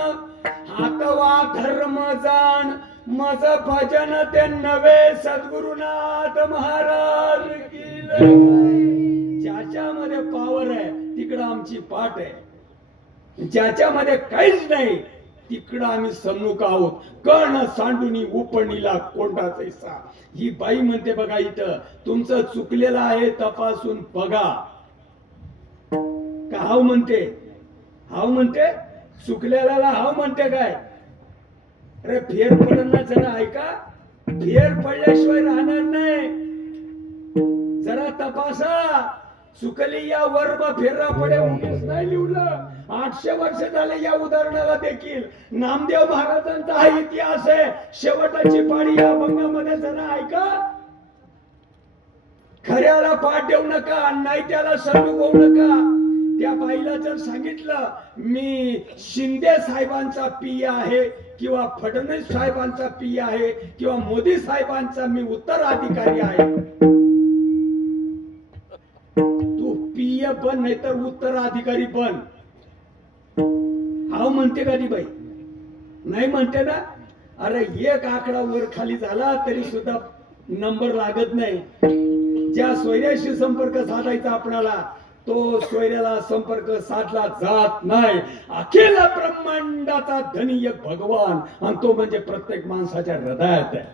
हातवा धर्म जाण मज भजन ते नवे सद्गुरुनाथ महाराज की जय. ज्याच्यामध्ये पावर आहे तिकडं आमची पाठ आहे, ज्याच्यामध्ये काहीच नाही तिकडं आम्ही सन्मुख आहोत. कर्ण सांडुनी उपणीला कोंडाचा. ही बाई म्हणते बघा इथं तुमचं चुकलेलं आहे, तपासून बघा. का हाव म्हणते? हाव म्हणते? चुकलेल्याला हाव म्हणते काय? अरे फेर पडलं जरा ऐका, फेर पडल्याशिवाय राहणार नाही. जरा तपासा. चुकली या वर्म फेरा पडे उगीच नाही लिहलं. 800 वर्ष झाले या उदाहरणाला देखील. नामदेव महाराजांचा हा इतिहास आहे. शेवटाची पाळी या अभंगामध्ये जरा ऐका. खऱ्याला पाठ देऊ नका, नाही त्याला सन्मुख होऊ नका. त्या बाईला जर सांगितलं मी शिंदे साहेबांचा पिया आहे किंवा फडणवीस साहेबांचा पिया आहे किंवा मोदी साहेबांचा मी उत्तराधिकारी आहे, तू पिय पण नाही तर उत्तराधिकारी पण. हाव म्हणते का ती बाई? नाही म्हणते ना. अरे एक आकडा वर खाली झाला तरी सुद्धा नंबर लागत नाही. ज्या सोयऱ्याशी संपर्क साधायचा आपणाला तो सोयऱ्याला संपर्क साधला जात नाही. अखिल ब्रह्मांडाचा धनी एक भगवान, आणि तो म्हणजे प्रत्येक माणसाच्या हृदयात आहे.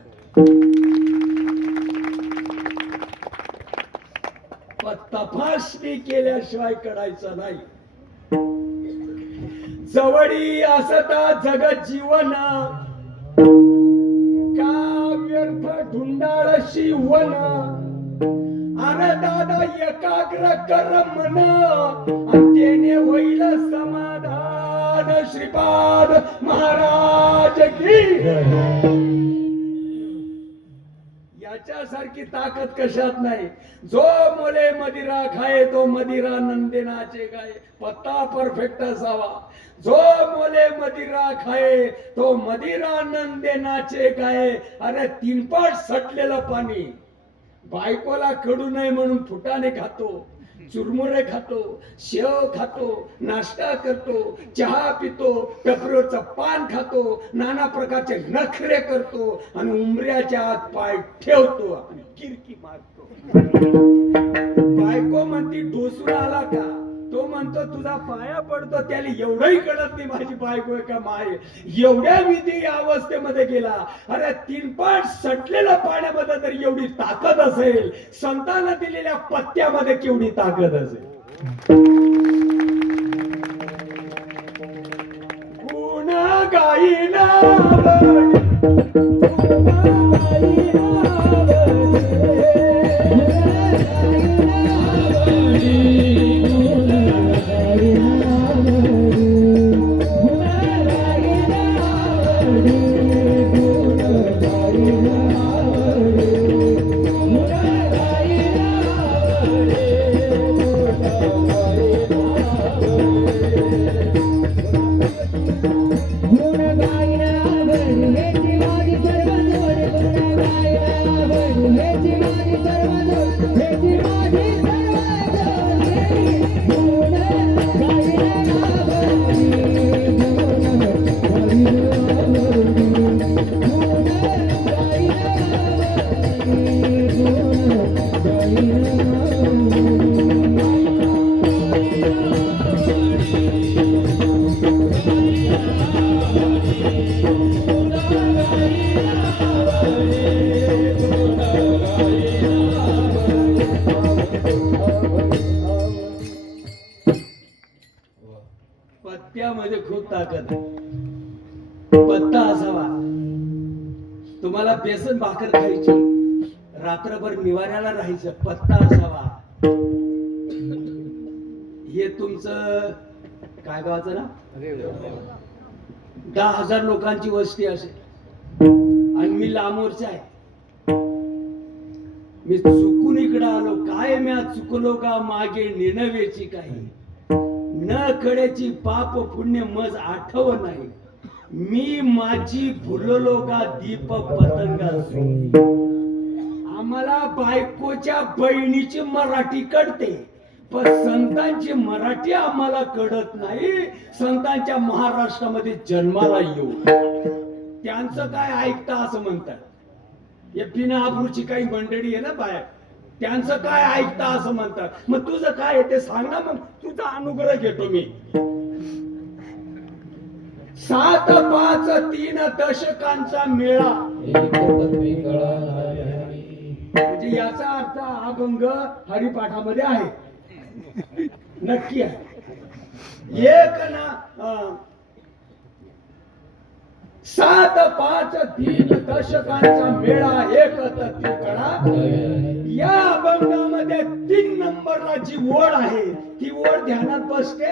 तपासणी केल्याशिवाय कळायचं नाही. जवळी असता जगत जीवन का व्यर्थ ढुंडाळशी वन. अरे दादा एकाग्र कर मन आणि त्याने होईल समाधान. श्रीपाद महाराज की. याच्यासारखी ताकद कशात नाही. जो मोले मदिरा खाए तो मदिरा नंदेनाचे गाय. पत्ता परफेक्ट असावा. जो मोले मदिरा खाए तो मदिरा नंदेनाचे गाय. अरे 3 पाट सटलेलं पाणी. बायकोला कडू नये म्हणून फुटाणे खातो, चुरमुरे खातो, शेव खातो, नाश्ता करतो, चहा पितो, टपरीवरचं पान खातो, नाना प्रकारचे नखरे करतो आणि उमऱ्याच्या आत पाय ठेवतो आणि किरकी मारतो. बायको म्हणती ढोसून आला का? तो म्हणतो तुझा पाया पडतो. त्याला एवढंही कळत नाही माझी बायको का माय. एवढ्या विधी अवस्थेमध्ये गेला. अरे 3 पाट सटलेल्या पाण्यामध्ये जर एवढी ताकद असेल, संतांना दिलेल्या पत्त्यामध्ये केवढी ताकद असेल. गुण गाईना पत्ता असावा. तुम्हाला बेसन भाकर खायची, रात्रभर निवाऱ्याला राहायचं, पत्ता असावा. हे तुमचं काय गावाचं ना, 10,000 लोकांची वस्ती असेल आणि मी लांबवरचा आहे. मी चुकून इकडं आलो, काय मी आज चुकलो का मागे निनवेची काही, न कळेची पाप पुण्य मज आठव नाही, मी माझी भुललो का दीप पतंगा. आम्हाला बायकोच्या बहिणीची मराठी कळते, पण संतांची मराठी आम्हाला कळत नाही. संतांच्या महाराष्ट्रामध्ये जन्माला येऊ त्यांचं काय ऐकता असं म्हणतात. हे बिना आबरूची काही मंडळी आहे ना बाहेर, त्यांचं काय ऐकता असं म्हणतात. मग तुझं काय आहे ते सांग ना, मग तुझा अनुग्रह घेतो मी. 7-5-3 दशकांचा मेळा म्हणजे याचा अर्थ अभंग हरिपाठामध्ये आहे, नक्की आहे. एक ना 7-5-3 दशकांचा मेळा एक तिकडा. या अभंगामध्ये 3 नंबरला जी ओळ आहे ती ओळ ध्यानात बसते,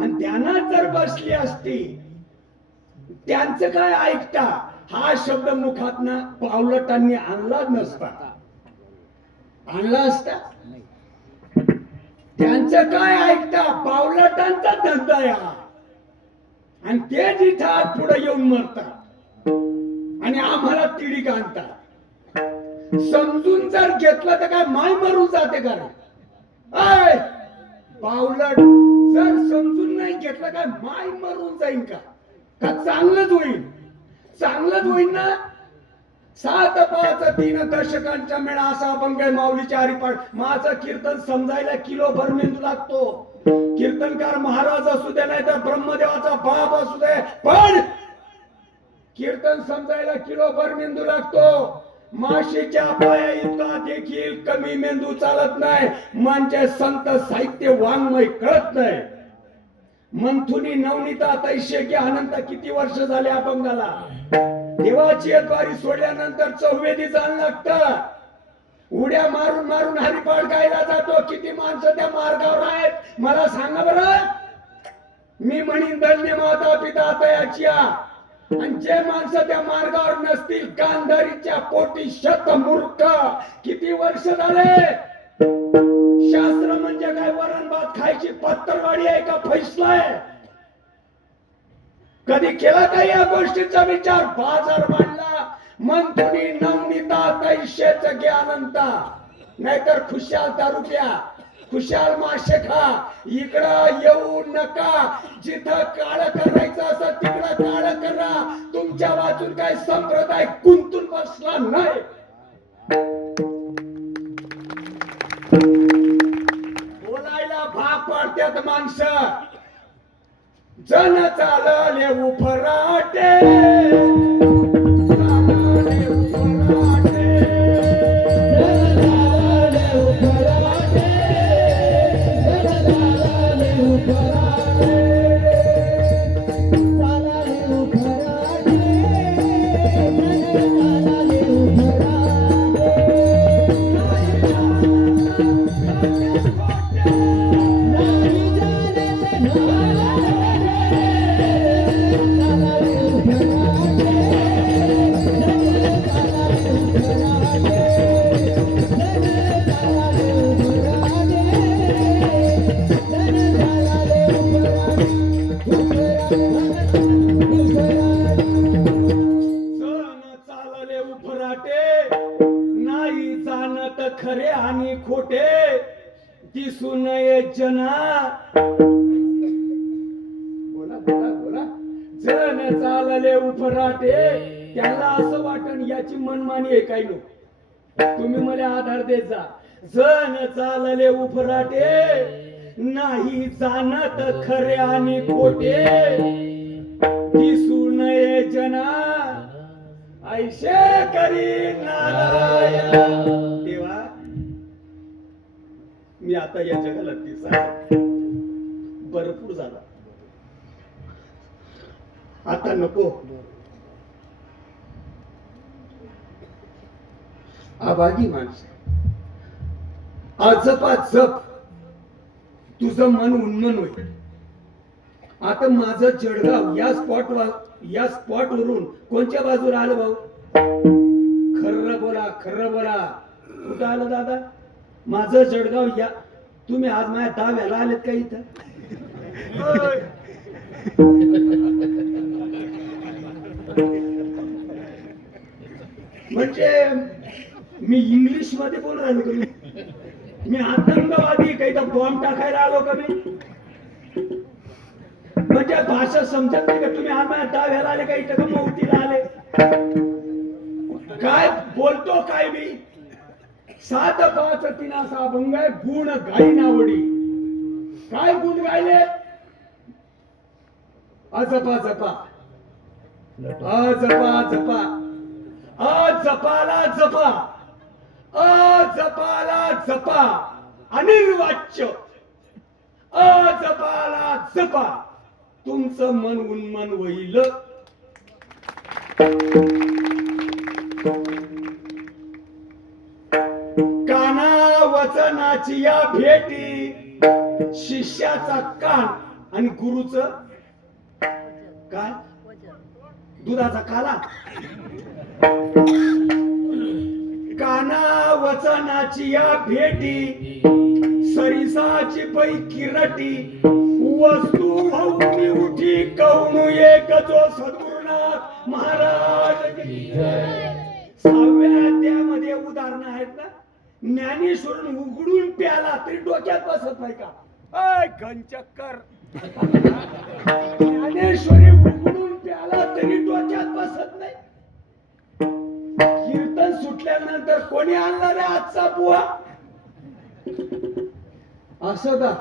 आणि ध्यानात जर बसली असती त्यांचं काय ऐकता हा शब्द मुखात ना पावलटांनी आणलाच नसता, आणला असता. त्यांचं काय ऐकता पावलटांचा धंदा आहे, आणि ते जिथं आत पुढे येऊन मरतात आणि आम्हाला तिडी आणतात. समजून जर घेतलं तर काय माय मरून जाते का रे? पावलट जर समजून नाही घेतलं काय माय मरून जाईन का? का चांगलंच होईल? चांगलंच होईल ना. 7-5-3 दशकांचा मेळा असा अभंग आहे माऊलीच्या हरिपाठ. माझं कीर्तन समजायला किलोभर मेंदू लागतो. कीर्तनकार महाराज असू दे नाही तर ब्रह्मदेवाचा बाप असू दे, पण कीर्तन समजायला किलोभर मेंदू लागतो. माशीच्या पाया इतका देखील कमी मेंदू चालत नाही. म्हणजे संत साहित्य वाङ्मय कळत नाही. मंथुनी नवनीता तैशेकी अनंत किती वर्ष झाले अभंगाला. देवाची द्वारी सोडल्यानंतर चौवेदी जाण लागतं. उड्या मारून मारून हरिपाठ गायला जातो. किती माणसं त्या मार्गावर आहेत मला सांगा बरं. मी म्हणीन धन्य माता पिता तयाच्या. आणि जे माणसं त्या मार्गावर नसतील गांधारीच्या पोटी शतमूर्ख. किती वर्ष झाले. शास्त्र म्हणजे काय वरण भात खायची पत्तरवाडी आहे का फैसला आहे? कधी केला का या गोष्टीचा विचार? बाजार मांडला मंथुनी नवनीता तैशेच ज्ञानंता, नाहीतर खुशाल दारू प्या, खुशाल मासे खा. इकडं येऊ नका. जिथं काळ करायचं असं तिकडं काळ करा. तुमच्या वाचून काय संप्रदाय गुंतून बसला नाही. बोलायला भाग पाडतात माणसं. जन चालले उफराटे, चालले उफराटे, जन चालले उफराटे, जन चालले उफराटे, चालले उफराटे, जन चालले नाही जाणत खरे आणि खोटे, दिसू नये जना. बोला बोला बोला. जण चालले उफराटे. त्याला असं वाटण याची मनमानी आहे काही लोक. तुम्ही मला आधार देत जा. जण चालले उफराटे, नाही जाणत खरे आणि खोटे, दिसू नये जना. ऐशे करी नारायण. देवा मी आता या जगाला दिसा भरपूर झाला. आता नको. आबागी माणसं जपा जप, तुझं मन उन्मन होईल. आता माझं जळगाव या स्पॉट वरून कोणत्या बाजूला आलं भाऊ? खर्र बोला, खर्र बोला. कुठं आलं दादा? माझं जळगाव या. तुम्ही आज माझ्या दाव्याला आलेत का इथं? म्हणजे मी इंग्लिश मध्ये बोलून राहिलो का? मी आतंकवादी काही तर बॉम्ब टाकायला आलो का मी? म्हणजे भाषा समजत नाही का? तुम्ही आज माझ्या दाव्याला आले का इथं? का मौतीला आले? काय बोलतो काय मी? 7 5 3 असा अभंग आहे. गुण गाई नावडी. काय गुण गायले? अजपा जपा, अजपा जपा, अजपाला जपा, अजपाला जपा, अनिर्वाच्य, अजपाला जपा, तुमचं मन उन्मन होईल. काना वचनाची या भेटी, शिष्याचा कान आणि गुरुचं काय? दुधाचा काला. काना वचनाची या भेटी, सरिसाची पै किरटी, वस्तू होऊनी उठी कौणू एक जो सद्गुरुनाथ महाराज की जय. 6व्या अध्यायामध्ये उदाहरण आहेत ना. ज्ञानेश्वरून उघडून प्याला तरी डोक्यात बसत नाही का? घनचक्कर. ज्ञानेश्वरी उघडून प्याला तरी डोक्यात बसत नाही. कीर्तन सुटल्यानंतर कोणी आणला रे आजचा बुवा? असं का?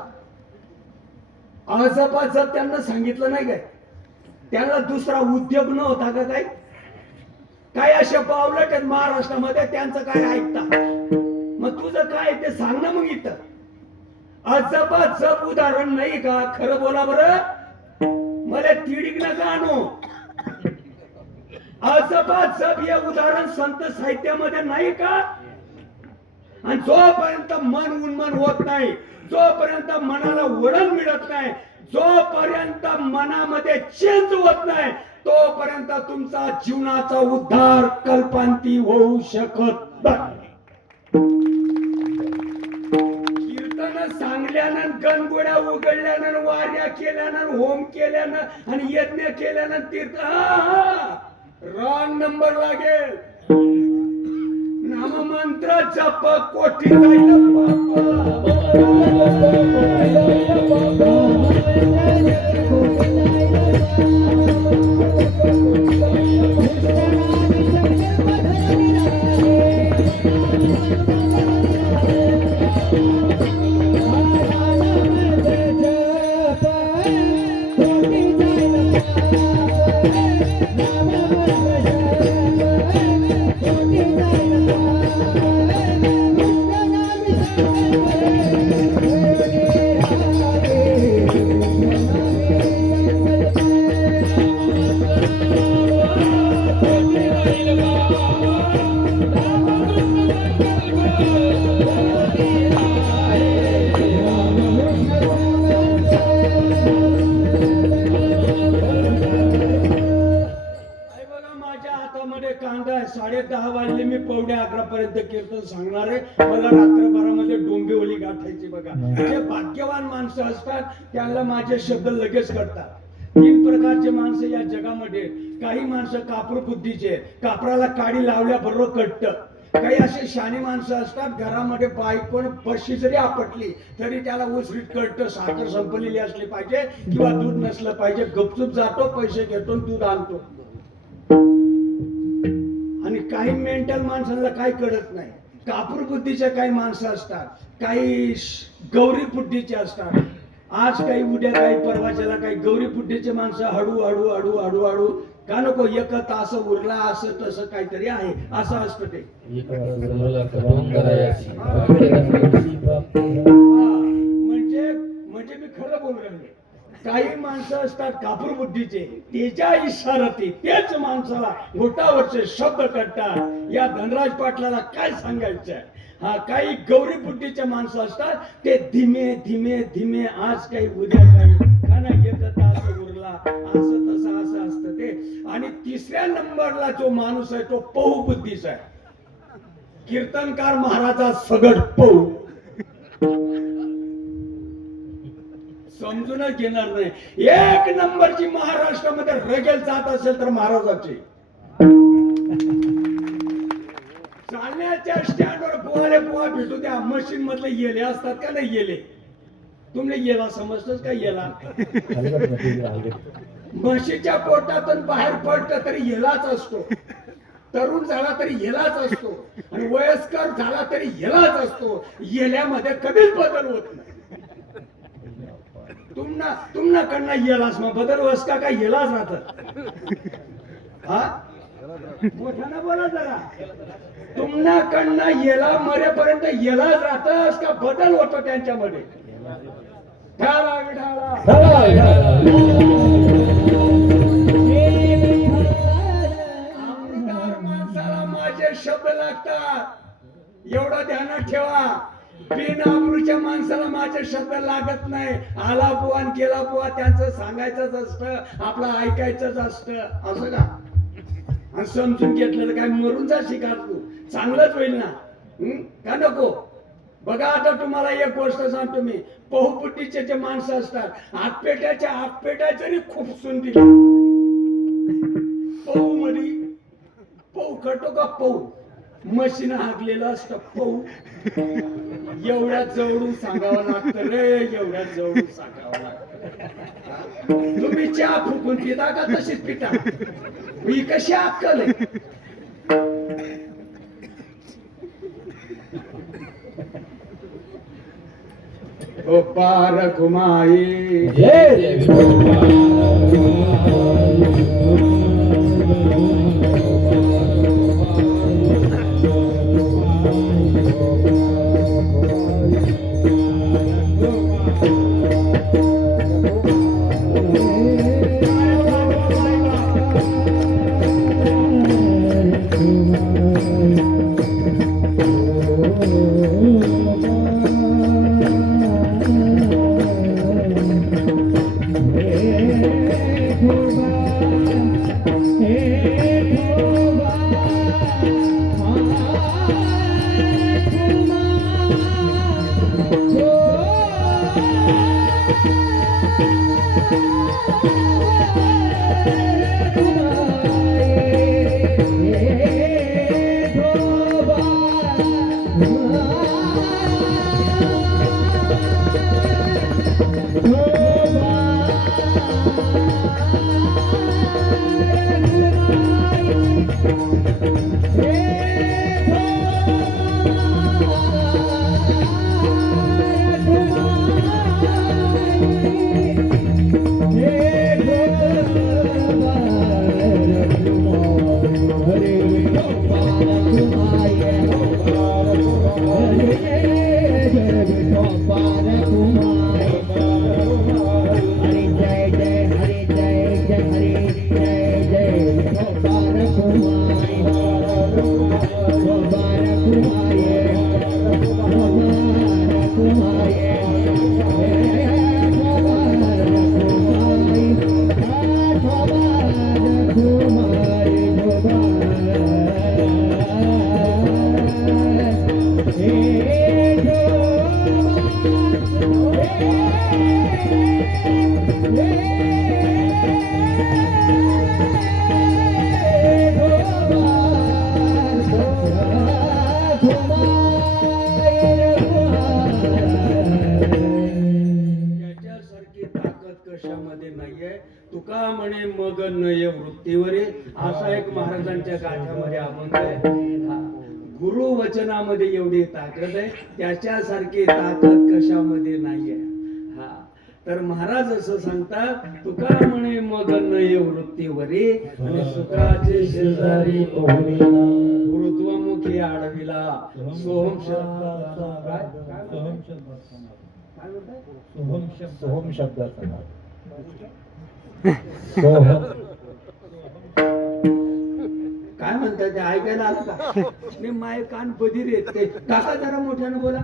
आजपाजप त्यांना सांगितलं नाही काय? त्यांना दुसरा उद्योग नव्हता का? काय काय अशा पावलट आहेत महाराष्ट्रामध्ये, त्यांचं काय ऐकता? मग तुझं काय ते सांग ना. मग इथं जप उदाहरण नाही का? खरं बोला बरं. मला तिडीक नका आणू. जप हे उदाहरण संत साहित्यामध्ये नाही का? आणि जोपर्यंत मन उन्मन होत नाही, जोपर्यंत मनाला वळण मिळत नाही, जोपर्यंत मनामध्ये चेंज होत नाही, तोपर्यंत तुमचा जीवनाचा उद्धार कल्पांती होऊ शकत नाही. कीर्तन सांगल्यानं, गणगोळ्या उघडल्यानं, वाऱ्या केल्यानं, होम केल्यानं आणि यज्ञ केल्यानं तीर्थ रॉंग नंबर लागेल. नाममंत्र जप कोठी जाईल कांदा आहे. 10:30 वाजले. मी 9:45 पर्यंत कीर्तन सांगणार आहे. मला रात्रभरामध्ये डोंबिवली गाठायची बघा. जे भाग्यवान माणसं असतात त्यांना माझे शब्द लगेच कळतात. 3 प्रकारचे माणसं या जगामध्ये. काही माणसं कापूर बुद्धीचे, कापराला काडी लावल्याबरोबर कळतं. काही असे शाणी माणसं असतात, घरामध्ये बायकोण बशी जरी आपटली तरी त्याला उसरीत कळतं. साखर संपलेली असली पाहिजे किंवा दूध नसलं पाहिजे. गपचूप जातो, पैसे घेतो, दूध आणतो. आणि काही मेंटल माणसांना काही कळत नाही. कापूर बुद्धीचे काही माणसं असतात, काही गौरी बुद्धीचे असतात. आज काही, उद्या काही, परवाच्याला काही. गौरी बुद्धीचे माणसं हळू हळू हळू हळू हळू का नको, एक तास उरला असं तसं काहीतरी आहे, असं असतं ते. म्हणजे मी खरं बोल राहिले. काही माणसं असतात कापूर बुद्धीचे, त्याच्या इशाराती तेच माणसाला घोटावरचे शब्द करतात. या धनराज पाटलाला काय सांगायचं. हा काही गौरी बुद्धीचे माणसं असतात, ते धीमे धीमे धीमे आज काही उद्या काही का नाही एकदा असं उरला असं तसं असं असतं ते. आणि तिसऱ्या नंबरला जो माणूस आहे तो पहू बुद्धीचा आहे. कीर्तनकार महाराजा सगळ पहू समजूनच घेणार नाही. एक नंबरची महाराष्ट्रामध्ये रगेल जात असेल तर महाराजाची. चालण्याच्या स्टँडवर पोहाले पोहा भेटू द्या. मशीन मधले येले असतात का नाही येले. तुम्ही येला समजतच का येला. म्हशीच्या पोटातून बाहेर पडतं तरी येलाच असतो. तरुण झाला तरी येलाच असतो आणि वयस्कर झाला तरी येलाच असतो. येल्यामध्ये कधीच बदल होत नाही. तुमना कडनं येलास मग बदल वस का काय येलाच राहत. हा मोठ्यानं बोला जरा. तुमना कडनं येला मरेपर्यंत येलाच राहतस का बदल होतो त्यांच्यामध्ये. ढाला आमदार माणसाला माझे शब्द लागतात एवढं ध्यानात ठेवा. बिनआबरूच्या माणसाला माझे शब्द लागत नाही. आला बुवा आणि केला बुवा त्यांचं सांगायचंच असतं, आपलं ऐकायचंच असतं. असं का. आणि समजून घेतलं तर काय मरून जा शिकार तू चांगलंच होईल ना. का नको. बघा आता तुम्हाला एक गोष्ट सांगतो मी. पहुपुट्टीचे जे माणसं असतात आगपेट्याच्या आगपेट्या जरी खूपसून दिला पहू मध्ये पहू करतो का पहू मशीन हाकलेलं असतं पहू. एवढ्या जवळून सांगावं लागतं रे. एवढ्या जवळून सांगावं लागतं. तुम्ही चहा फुकून पिता का तशीच पिता. ही कशी अक्कल आहे. ओ पार घुमाई कशामध्ये नाहीये. तुका म्हणे मग नये वृत्तीवरे असा एक महाराजांच्या गाथ्यामध्ये अभंग आहे. गुरु वचनामध्ये एवढी ताकद आहे त्याच्यासारखी ताकद कशामध्ये नाहीये. हा तर महाराज असं सांगतात तुका म्हणे मग नये वृत्तीवरे आणि सुखाचे शेजारी ऊर्ध्वमुखी आडविला सोहम सोहम शब्दाचा सोहम काय म्हणतात ते ऐकायला आलं का? नाही माय कान बधीर येत ते काका जरा मोठ्यानं बोला.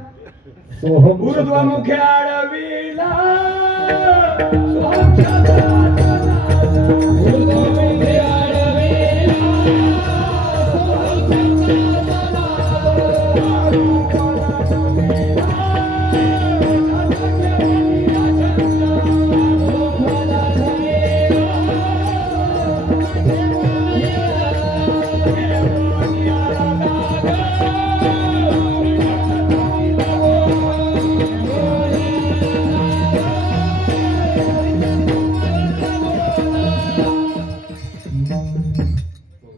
सोहम ऊर्ध्वमुखी आडवीला सोहम शब्दाचा नाद. ऊर्ध्वमुखी आडवीला सोहम शब्दाचा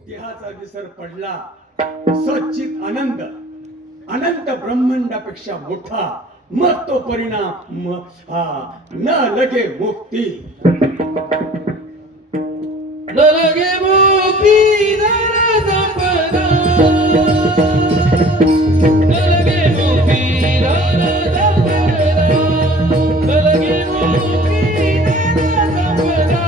देहाचा विसर पडला. सच्चित आनंद अनंत ब्रह्मांडापेक्षा मोठा मग तो परिणाम न लगे मुक्ती. न लगे मुक्ती नर संपदा न लगे मुक्ती नर संपदा न लगे मुक्ती नर संपदा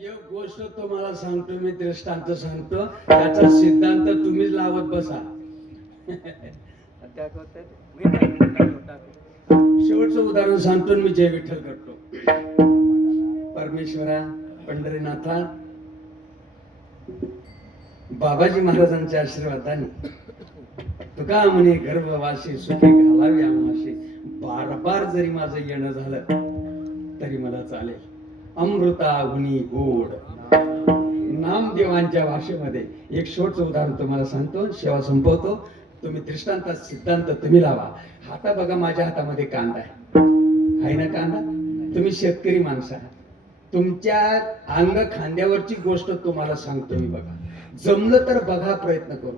एक गोष्ट तुम्हाला सांगतो मी, दृष्टांत सांगतो, त्याचा सिद्धांत तुम्हीच लावत बसा. शेवटचं उदाहरण सांगतो मी जय विठ्ठल करतो. परमेश्वरा पंढरीनाथा बाबाजी महाराजांच्या आशीर्वादाने तुका म्हणे गर्भवासी सुखी घालावी आम्हाशी. बार बार जरी माझं येणं झालं तरी मला चालेल. अमृताहुनी गोड नामदेवांच्या भाषेमध्ये एक शेवटचं उदाहरण तुम्हाला सांगतो, शेवा संपवतो. तुम्ही दृष्टांत सिद्धांत तुम्ही लावा. आता बघा माझ्या हातामध्ये कांदा आहे ना कांदा. तुम्ही शेतकरी माणसं आहात. तुमच्या अंग खांद्यावरची गोष्ट तुम्हाला सांगतो मी. बघा जमलं तर बघा, प्रयत्न करू.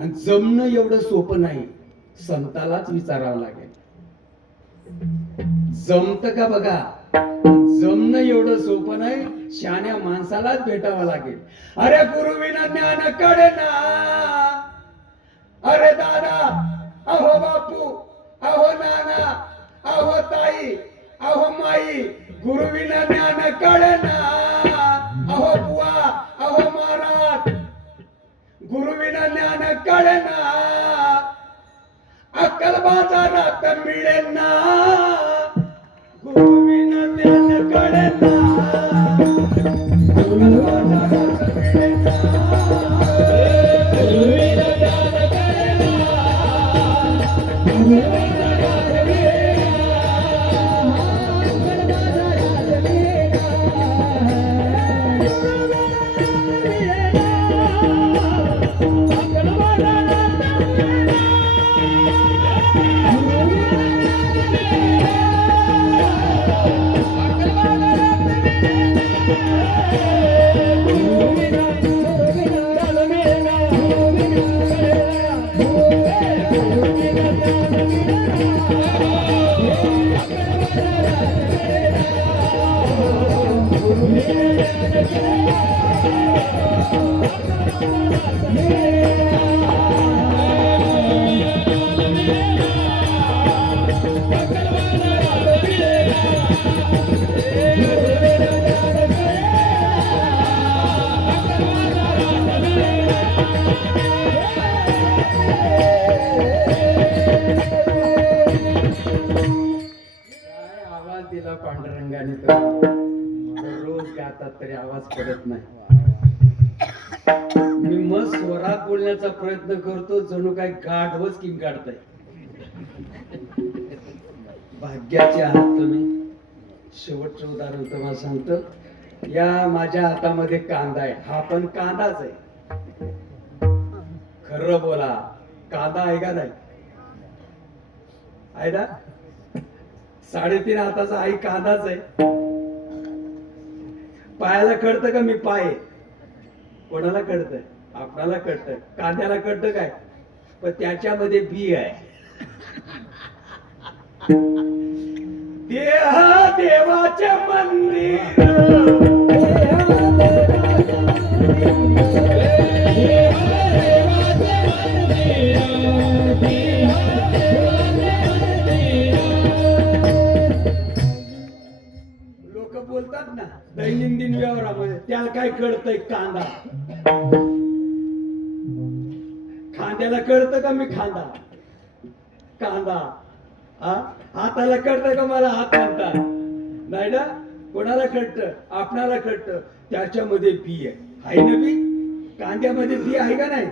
आणि जमणं एवढं सोपं नाही, संतालाच विचारावं लागेल. जमत का बघा. जमणं एवढं सोपं नाही, शहाण्या माणसालाच भेटावं लागेल. अरे गुरुविना ज्ञान कळेना. अरे दादा, अहो बापू, अहो नाना, अहो ताई, अहो माई, गुरुविना ज्ञान कळेना. अहो बुवा, अहो महाराज, गुरुविना ज्ञान कळेना. अक्कल बाजारात मिळेना. गुरुविना ज्ञान कळेना. अक्कल बाजारात मिळेना. गुरुविना ज्ञान कळेना. Yeah. पडत नाही. मी मस्त स्वरात बोलण्याचा प्रयत्न करतो, जणू काय गाढवच किंग काढताय. भाग्याचे आहात तुम्ही. शेवटचं उदाहरण तुम्हाला सांगतो. या माझ्या हातामध्ये कांदा आहे, हा पण कांदाच आहे. खरं बोला, कांदा आहे का नाही? आहे ना? 3.5 हाताचा आई कांदाच आहे. पायाला कळतं का मी पाय आहे? कोणाला कळतं? आपणाला कळतं. कांद्याला कळतं काय? पण त्याच्यामध्ये बी आहे. देहा देवाचे मंदिर, लोक बोलतात ना दैनंदिन व्यवहारामध्ये, त्याला काय कळतंय? कांदा. खांद्याला कळतं का मी खांदा? कांदा. हाताला कळतं का मला हात म्हणतात? नाही ना? कोणाला कळतं? आपणाला कळतं. त्याच्यामध्ये बी आहे. आहे ना बी? कांद्यामध्ये बी आहे का नाही?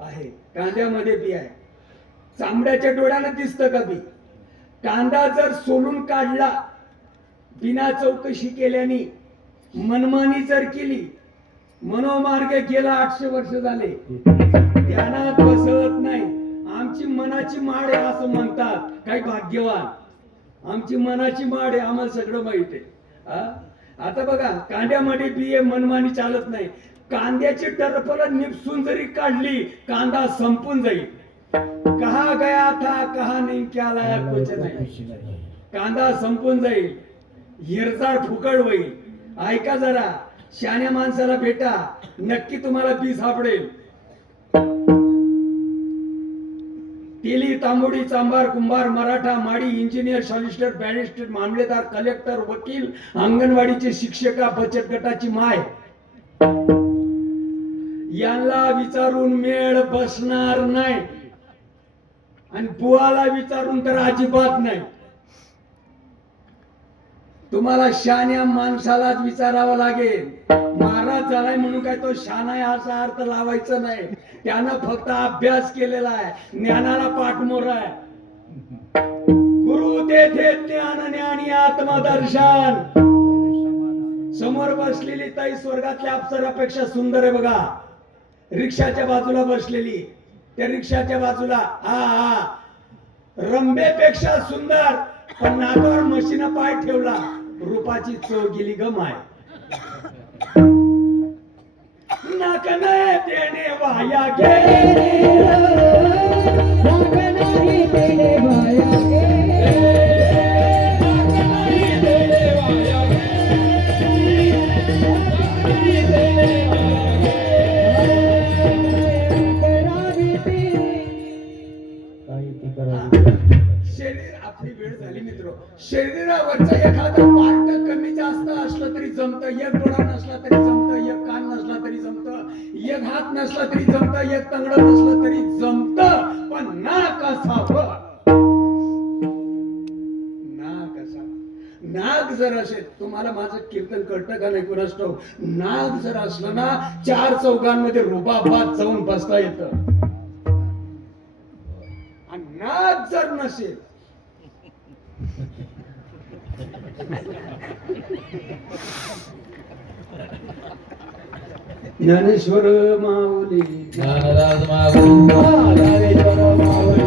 आहे. कांद्यामध्ये बी आहे. चांबड्याच्या डोळ्यानं दिसतं का बी? कांदा जर सोलून काढला बिना चौकशी केल्याने, मनमानी जर केली, मनोमार्ग गेला 800 वर्ष झाले, ध्यानात बसत नाही. आमची मनाची माड आहे असं म्हणतात काही भाग्यवान. आमची मनाची माड आहे, आम्हाला सगळं माहित आहे. आता बघा, कांद्यामध्ये बी आहे, मनमानी चालत नाही. कांद्याची टरफलं निपसून जरी काढली, कांदा संपून जाईल. कहा गया था कहा नहीं क्या लाया कुछ नाही. कांदा संपून जाईल, हिरजार फुकट होईल. ऐका जरा, शहाण्या माणसाला भेटा, नक्की तुम्हाला बी सापडेल. तेली, तांबोडी, चांभार, कुंभार, मराठा, माडी, इंजिनियर, सॉलिसिटर, बॅरिस्टर, मामलेदार, कलेक्टर, वकील, अंगणवाडीचे शिक्षका, बचत गटाची माय, यांना विचारून मेळ बसणार नाही. आणि बुवाला विचारून तर अजिबात नाही. तुम्हाला शहाण्या माणसालाच विचारावं लागेल. महाराज झालाय म्हणून काय तो शहाणा आहे असा अर्थ लावायचा नाही. त्यानं फक्त अभ्यास केलेला आहे, ज्ञानाला पाठमोर आहे. गुरु तेथे ज्ञान ज्ञानी आत्मदर्शन. समोर बसलेली ताई स्वर्गातल्या अप्सरापेक्षा सुंदर आहे बघा. रिक्षाच्या बाजूला बसलेली, त्या रिक्षाच्या बाजूला रंबेपेक्षा सुंदर, पण नाकावर मशीन पाय ठेवला, रूपाची चव गेली गमाय. नाक नाही देणे वाया गेले, नाक नाही देणे वाया गेले, नाक नाही देणे वाया गेले, नाक नाही देणे वाया गेले. शरीर, आपली वेळ झाली मित्र. शरीरावरचा एखादा पार्ट कमी जास्त असलं तरी जमतं. एक डोळा नसला तरी जमतं, एक कान नसला तरी जमतं, एक हात नसला तरी जमतं, एक तंगड नसलं तरी जमतं. पण नाक असावं. नाक असावं. नाक जर असेल, तुम्हाला माझं कीर्तन कळतं का नाही कुणास ठाऊक, नाक जर असलं ना, 4 चौघांमध्ये रुबाबात जाऊन बसता येतं. आणि नाक जर नसेल, ज्ञानेश्वर माऊली, ज्ञानराज माऊली, ज्ञानेश्वर माऊली.